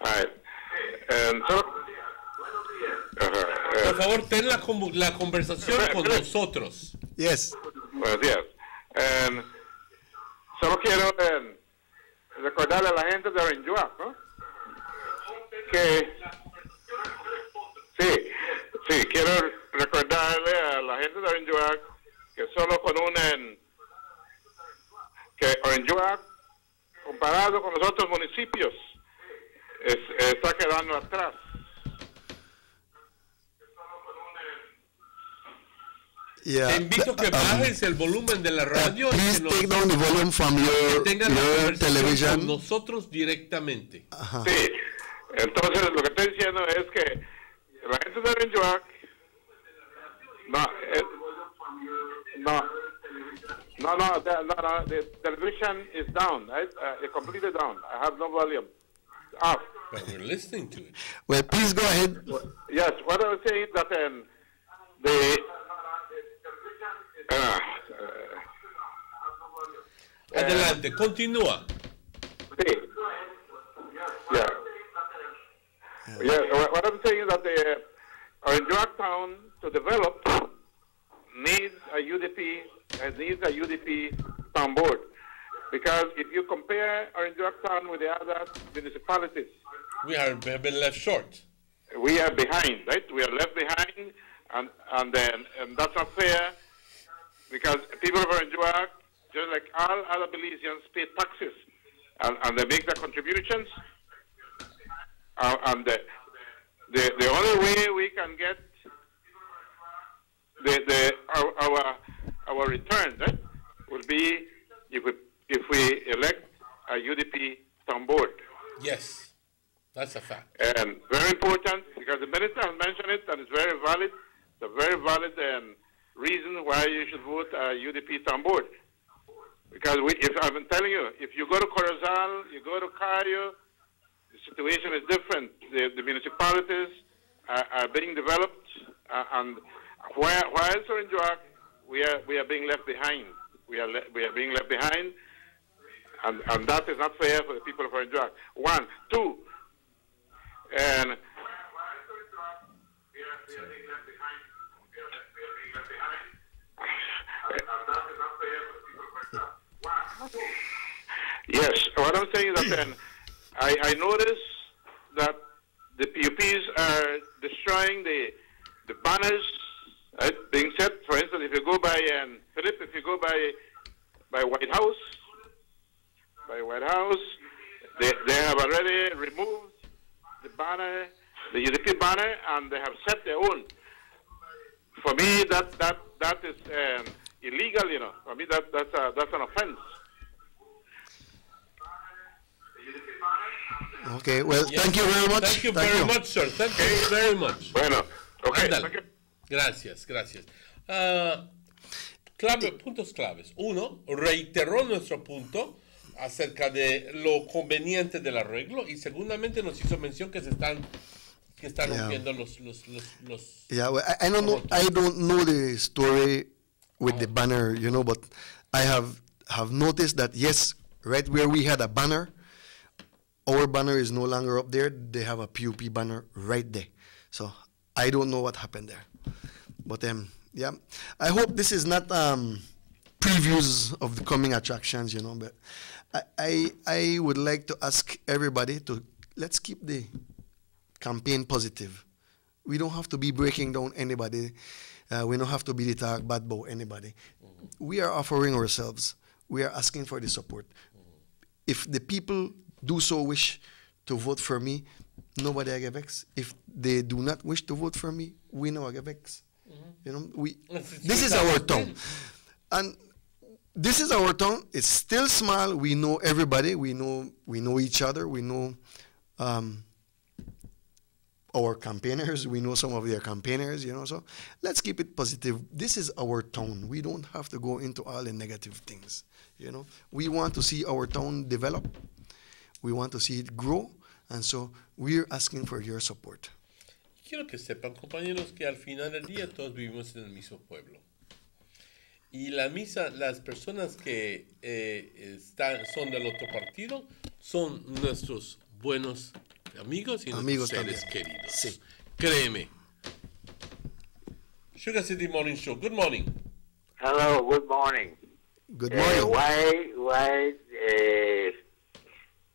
All right. And so, por favor, ten la conversación con nosotros. Yes. Buenos días. Solo quiero recordarle a la gente de Orange Walk, ¿no? Que sí, quiero recordarle a la gente de Orange Walk que solo con que Orange Walk, comparado con los otros municipios, está quedando atrás. Yeah. Te invito a que bajes el volumen de la radio y please que take down the volume from your television. Con nosotros directamente. Sí, entonces lo que estoy diciendo es que la gente de Orange Walk the television is down, right? It's completely down. I have no volume. Off. But we're listening to it. Well, please go ahead. Yes, what I was saying is that Adelante, continúa. Sí. Yeah. Yes, what I'm saying is that the Orange Rock Town to develop needs a UDP town board. Because if you compare Orange Rock Town with the other municipalities, we have been left short. We are behind, right? We are left behind, and that's not fair, because people of Orange Rock, just like all other Belizeans, pay taxes, and they make their contributions, and the only way we can get our return, right, would be if we elect a UDP town board. Yes. That's a fact. And very important, because the minister has mentioned it, and it's very valid. It's a very valid reason why you should vote a UDP town board. Because if I've been telling you, if you go to Corozal, you go to Cayo, the situation is different. The municipalities are being developed, and whilst Orange Rock, we are being left behind. We are being left behind, and that is not fair for the people of Orange Rock. One, two. And yes, what I'm saying is that then I noticed that the PUPs are destroying the banners being set. For instance, if you go by Philip, if you go by White House, they have already removed the banner, the UDP banner, and they have set their own. For me, that is illegal. You know, for me that's an offense. Okay. Well, yes. Thank you very much. Thank you very much, sir. Thank you very much. Bueno. Okay. Thank you. Gracias. Puntos claves. Uno, reiteró nuestro punto acerca de lo conveniente del arreglo, y segundamente nos hizo mención que están rompiendo los Yeah, well, I don't know the story with the banner, you know, but I have noticed that, yes, right where we had a banner, our banner is no longer up there. They have a PUP banner right there. So I don't know what happened there. But yeah, I hope this is not previews of the coming attractions, you know, but I would like to ask everybody to let's keep the campaign positive. We don't have to be breaking down anybody. We don't have to be the talk bad about anybody. We are offering ourselves. We are asking for the support. If the people do so wish to vote for me, nobody I get vexed. If they do not wish to vote for me, we know I get vexed. You know, this is our town. And this is our town. It's still small. We know everybody. We know each other. We know our campaigners. We know some of their campaigners, you know. So let's keep it positive. This is our town. We don't have to go into all the negative things, you know. We want to see our town develop. We want to see it grow. And so we're asking for your support. Quiero que sepan, compañeros, que al final del día todos vivimos en el mismo pueblo. Y las personas que son del otro partido son nuestros buenos amigos y nuestros seres queridos. Sí. Créeme. Sugar City Morning Show. Good morning. Hello. Good morning. Good morning. Why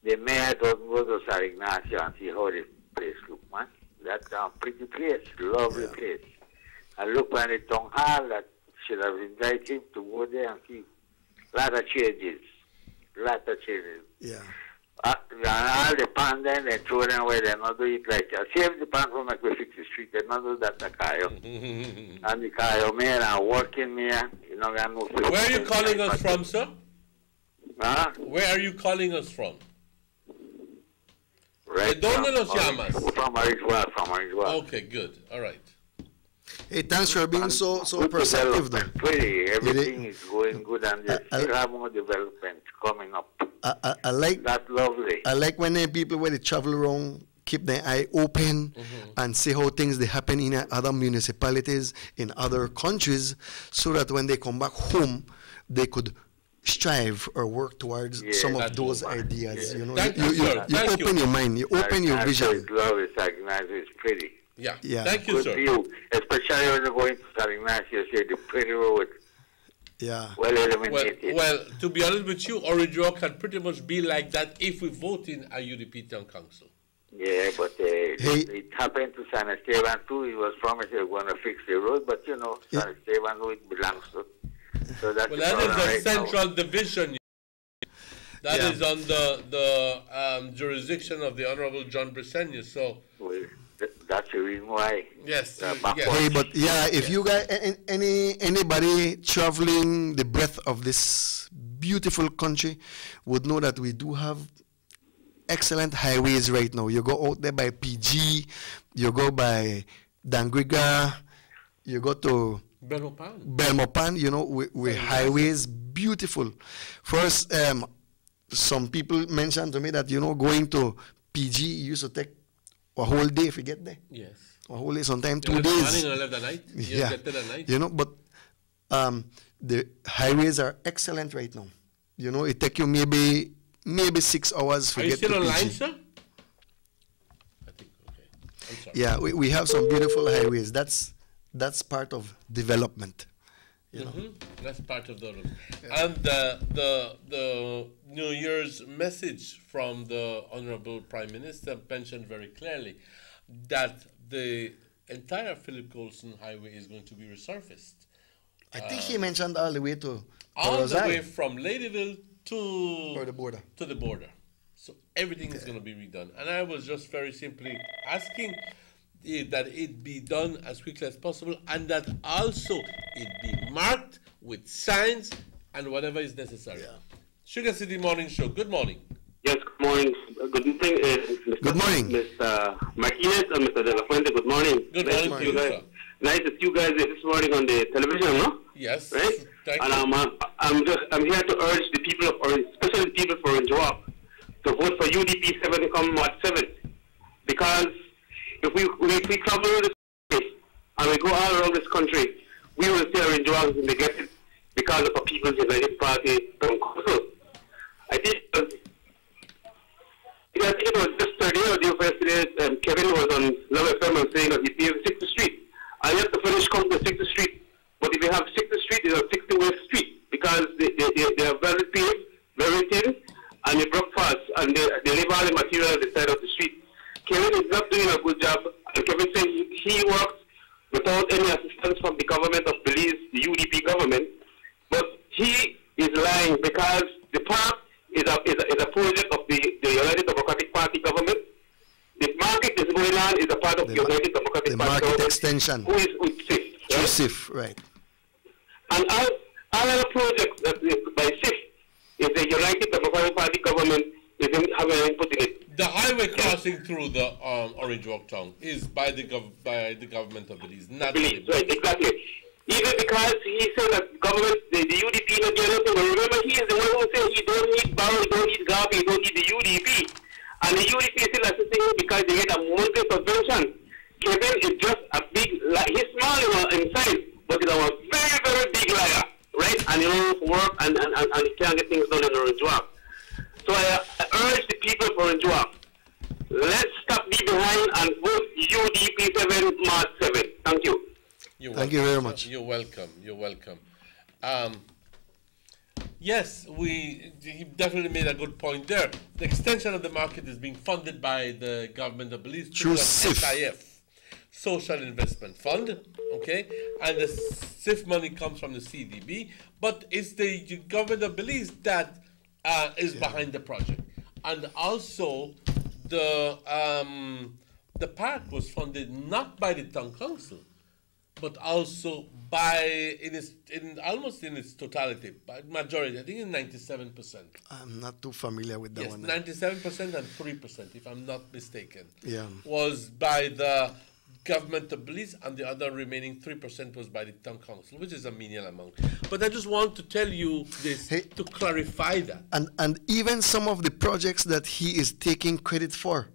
the mayor don't go to San Ignacio and see how the place look, man? That's a pretty place, lovely place. And look on the town hall that should have invited him to go there and see a lot of changes. Yeah. And all the pan then they throw them away, they not do it like that. Save the pan from like we fix the street, they not do that the Cayo. And the Cayo mayor are working there, you know, where are you calling us from, sir? Huh? Where are you calling us from? Right. ¿De dónde nos llamas? From Arizona. Okay, good. All right. Hey, thanks for being so perceptive, though. Pretty. Everything is going good, and they still have more development coming up. I like that's lovely. I like when people when they travel around keep their eye open and see how things they happen in other municipalities in other countries, so that when they come back home, they could strive or work towards some of those ideas. You know, you open your mind, you open your vision. It's Ignacio is pretty. Yeah. Yeah. Thank you, Good sir. view, especially when you're going to San Ignacio, see the pretty road. Yeah. Well illuminated. Well, to be honest with you, Orange Walk can pretty much be like that if we vote in a UDP town council. Yeah, but it happened to San Esteban too. He was promised they were going to fix the road, but you know, San Esteban, who it belongs to. So that's Well, that is the central division. That is on the jurisdiction of the Honorable John Briceño. So that's the reason why. Yes. Hey, but yeah, if you guys, anybody traveling the breadth of this beautiful country would know that we do have excellent highways right now. You go out there by PG, you go by Dangriga, you go to Belmopan, you know, we highways beautiful. First, some people mentioned to me that, you know, going to PG used to take a whole day if you get there. Yes. A whole day, sometimes 2 You days. left the morning and left the night. You Yeah. get there the night. You know, but the highways are excellent right now. You know, it take you maybe 6 hours to Are you get still to online, PG. sir? I think, okay. I'm sorry. Yeah, we have some beautiful highways. That's part of development. You know. That's part of the room. And the New Year's message from the Honorable Prime Minister mentioned very clearly that the entire Philip Golson Highway is going to be resurfaced. I think he mentioned all the way to All the Roselle. way from Ladyville to the border. To the border. So everything is going to be redone. And I was just very simply asking that it be done as quickly as possible, and that also it be marked with signs and whatever is necessary. Sugar City Morning Show. Good morning. Yes, good morning. Good evening, Mr. Good morning. Mr. Martinez and Mr. De La Fuente. Good morning. Good nice morning to to you you, guys. sir. Nice to see you guys this morning on the television, no? Yes. Right? Thank And you. I'm here to urge the people of Orange, especially the people for Orange Walk, to vote for UDP 7 come March 7th. Because if we travel this country and we go all around this country, we will see Orange Walk is neglected because of a People's United Party council. I think it was just today or the yesterday, Kevin was on Love FM and saying that he gave 6th Street. I have to finish come to 6th Street. But if you have 6th Street, it's a 60 West Street because they are very paved, very thin, and they broke fast, and they leave all the material at the side of the street. Kevin is not doing a good job, and Kevin said he works without any assistance from the government of Belize, the UDP government, but he is lying because the park is a project of the United Democratic Party government. The market is going on is a part of the United Democratic Party market government. extension. Who is with SIF. Through SIF, right. And all other projects that by SIF is the United Democratic Party government is having an input in it. The highway crossing through the Orange Walk town is by the government of Belize, not Belize, right, exactly. Even because he said that government, the UDP not doing nothing, but remember he is the one who said he don't need Barrow, he don't need Garvey, he don't need the UDP. And the UDP is still assisting him because they get a monthly subvention. Kevin is just a big, he's small in size, but he's a very, very big liar, right? And he don't work and he can't get things done in Orange Walk. So I urge the people for Orange Walk, let's stop being behind and vote UDP 7 March 7. Thank you. Thank you very much. You're welcome. You're welcome. Yes, he definitely made a good point there. The extension of the market is being funded by the government of Belize through SIF, Social Investment Fund, okay? And the SIF money comes from the CDB, but it's the government of Belize that is behind the project. And also, the park was funded not by the town council, but also by almost in its totality, by majority. I think it's 97%. I'm not too familiar with that one. 97% and 3%, if I'm not mistaken. Yeah. Was by the government of Belize, and the other remaining 3% was by the town council, which is a menial amount. But I just want to tell you this to clarify that. And even some of the projects that he is taking credit for,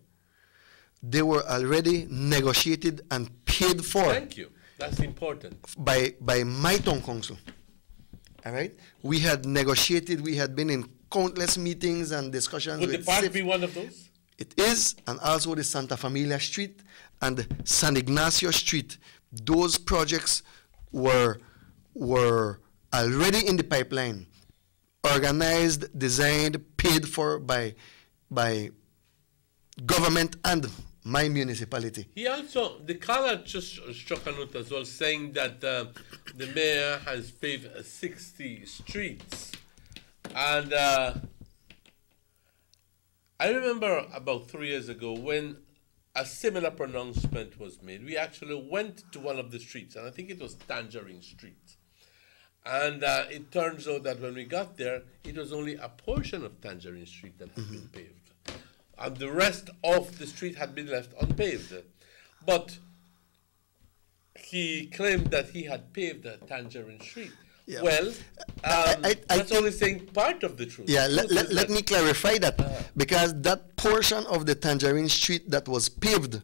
they were already negotiated and paid for. Thank you. That's important. By my town council. All right? We had negotiated, we had been in countless meetings and discussions Would with the park SIF. be one of those? It is, and also the Santa Familia Street and San Ignacio Street. Those projects were already in the pipeline, organized, designed, paid for by government and my municipality. He also, the caller just struck a note as well, saying that the mayor has paved 60 streets. And I remember about 3 years ago when a similar pronouncement was made. We actually went to one of the streets, and I think it was Tangerine Street. And it turns out that when we got there, it was only a portion of Tangerine Street that had been paved. And the rest of the street had been left unpaved. But he claimed that he had paved Tangerine Street. Yeah. Well, that's only saying part of the truth. Yeah, let me clarify that, because that portion of the Tangerine Street that was paved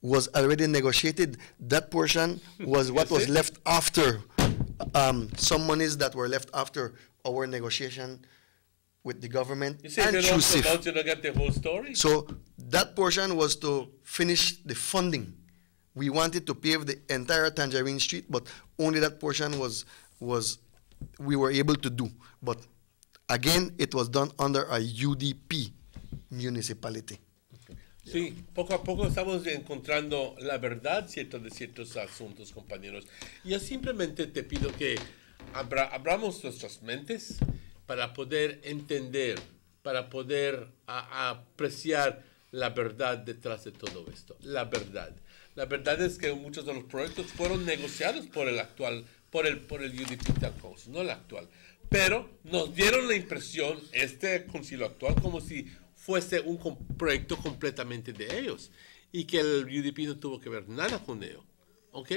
was already negotiated. That portion was what was left after, some monies that were left after our negotiation with the government. You say and you don't get the whole story? So that portion was to finish the funding. We wanted to pave the entire Tangerine Street, but only that portion was we were able to do. But again, it was done under a UDP municipality. Sí, poco a poco estamos encontrando la verdad de ciertos asuntos, compañeros. Y yo simplemente te pido que abramos nuestras mentes para poder entender, para poder apreciar la verdad detrás de todo esto. La verdad. La verdad es que muchos de los proyectos fueron negociados por el actual, por el UDP Town Council, no el actual. Pero nos dieron la impresión, este concilio actual, como si fuese un proyecto completamente de ellos y que el UDP no tuvo que ver nada con ello. ¿Ok?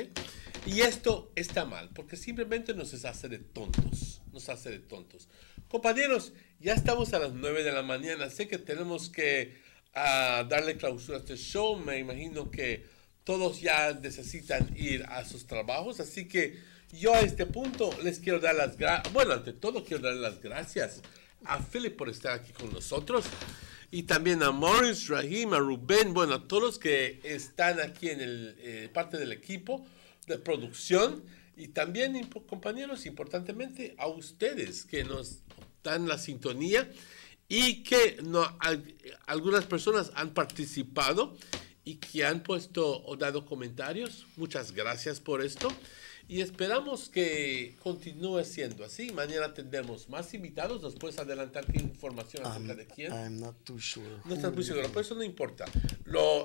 Y esto está mal, porque simplemente nos hace de tontos. Nos hace de tontos. Compañeros, ya estamos a las 9 de la mañana. Sé que tenemos que darle clausura a este show. Me imagino que todos ya necesitan ir a sus trabajos. Así que yo a este punto les quiero dar las gracias. Bueno, ante todo quiero dar las gracias a Philip por estar aquí con nosotros. Y también a Morris, Rahim, a Rubén, bueno, a todos los que están aquí en parte del equipo de producción. Y también, compañeros, importantemente, a ustedes que nos dan la sintonía y que algunas personas han participado y que han puesto o dado comentarios. Muchas gracias por esto. Y esperamos que continúe siendo así. Mañana tendremos más invitados. ¿Nos puedes adelantar qué información acerca de quién? I'm not too sure. No estás muy seguro, pero eso no importa.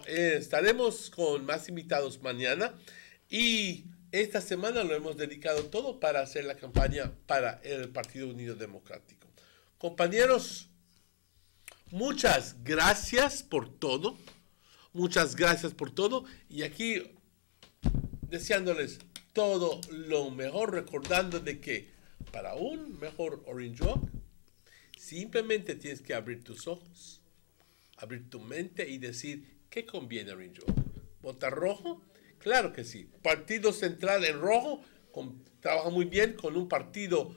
Estaremos con más invitados mañana. Y esta semana lo hemos dedicado todo para hacer la campaña para el Partido Unido Democrático. Compañeros, muchas gracias por todo. Muchas gracias por todo. Y aquí deseándoles todo lo mejor, recordando de que para un mejor Orange Walk simplemente tienes que abrir tus ojos, abrir tu mente y decir qué conviene Orange Walk. ¿Votar rojo? Claro que sí. Partido Central en rojo trabaja muy bien con un partido,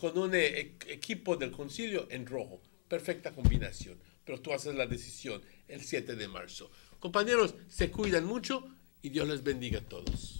con un equipo del concilio en rojo. Perfecta combinación. Pero tú haces la decisión el 7 de marzo. Compañeros, se cuidan mucho y Dios les bendiga a todos.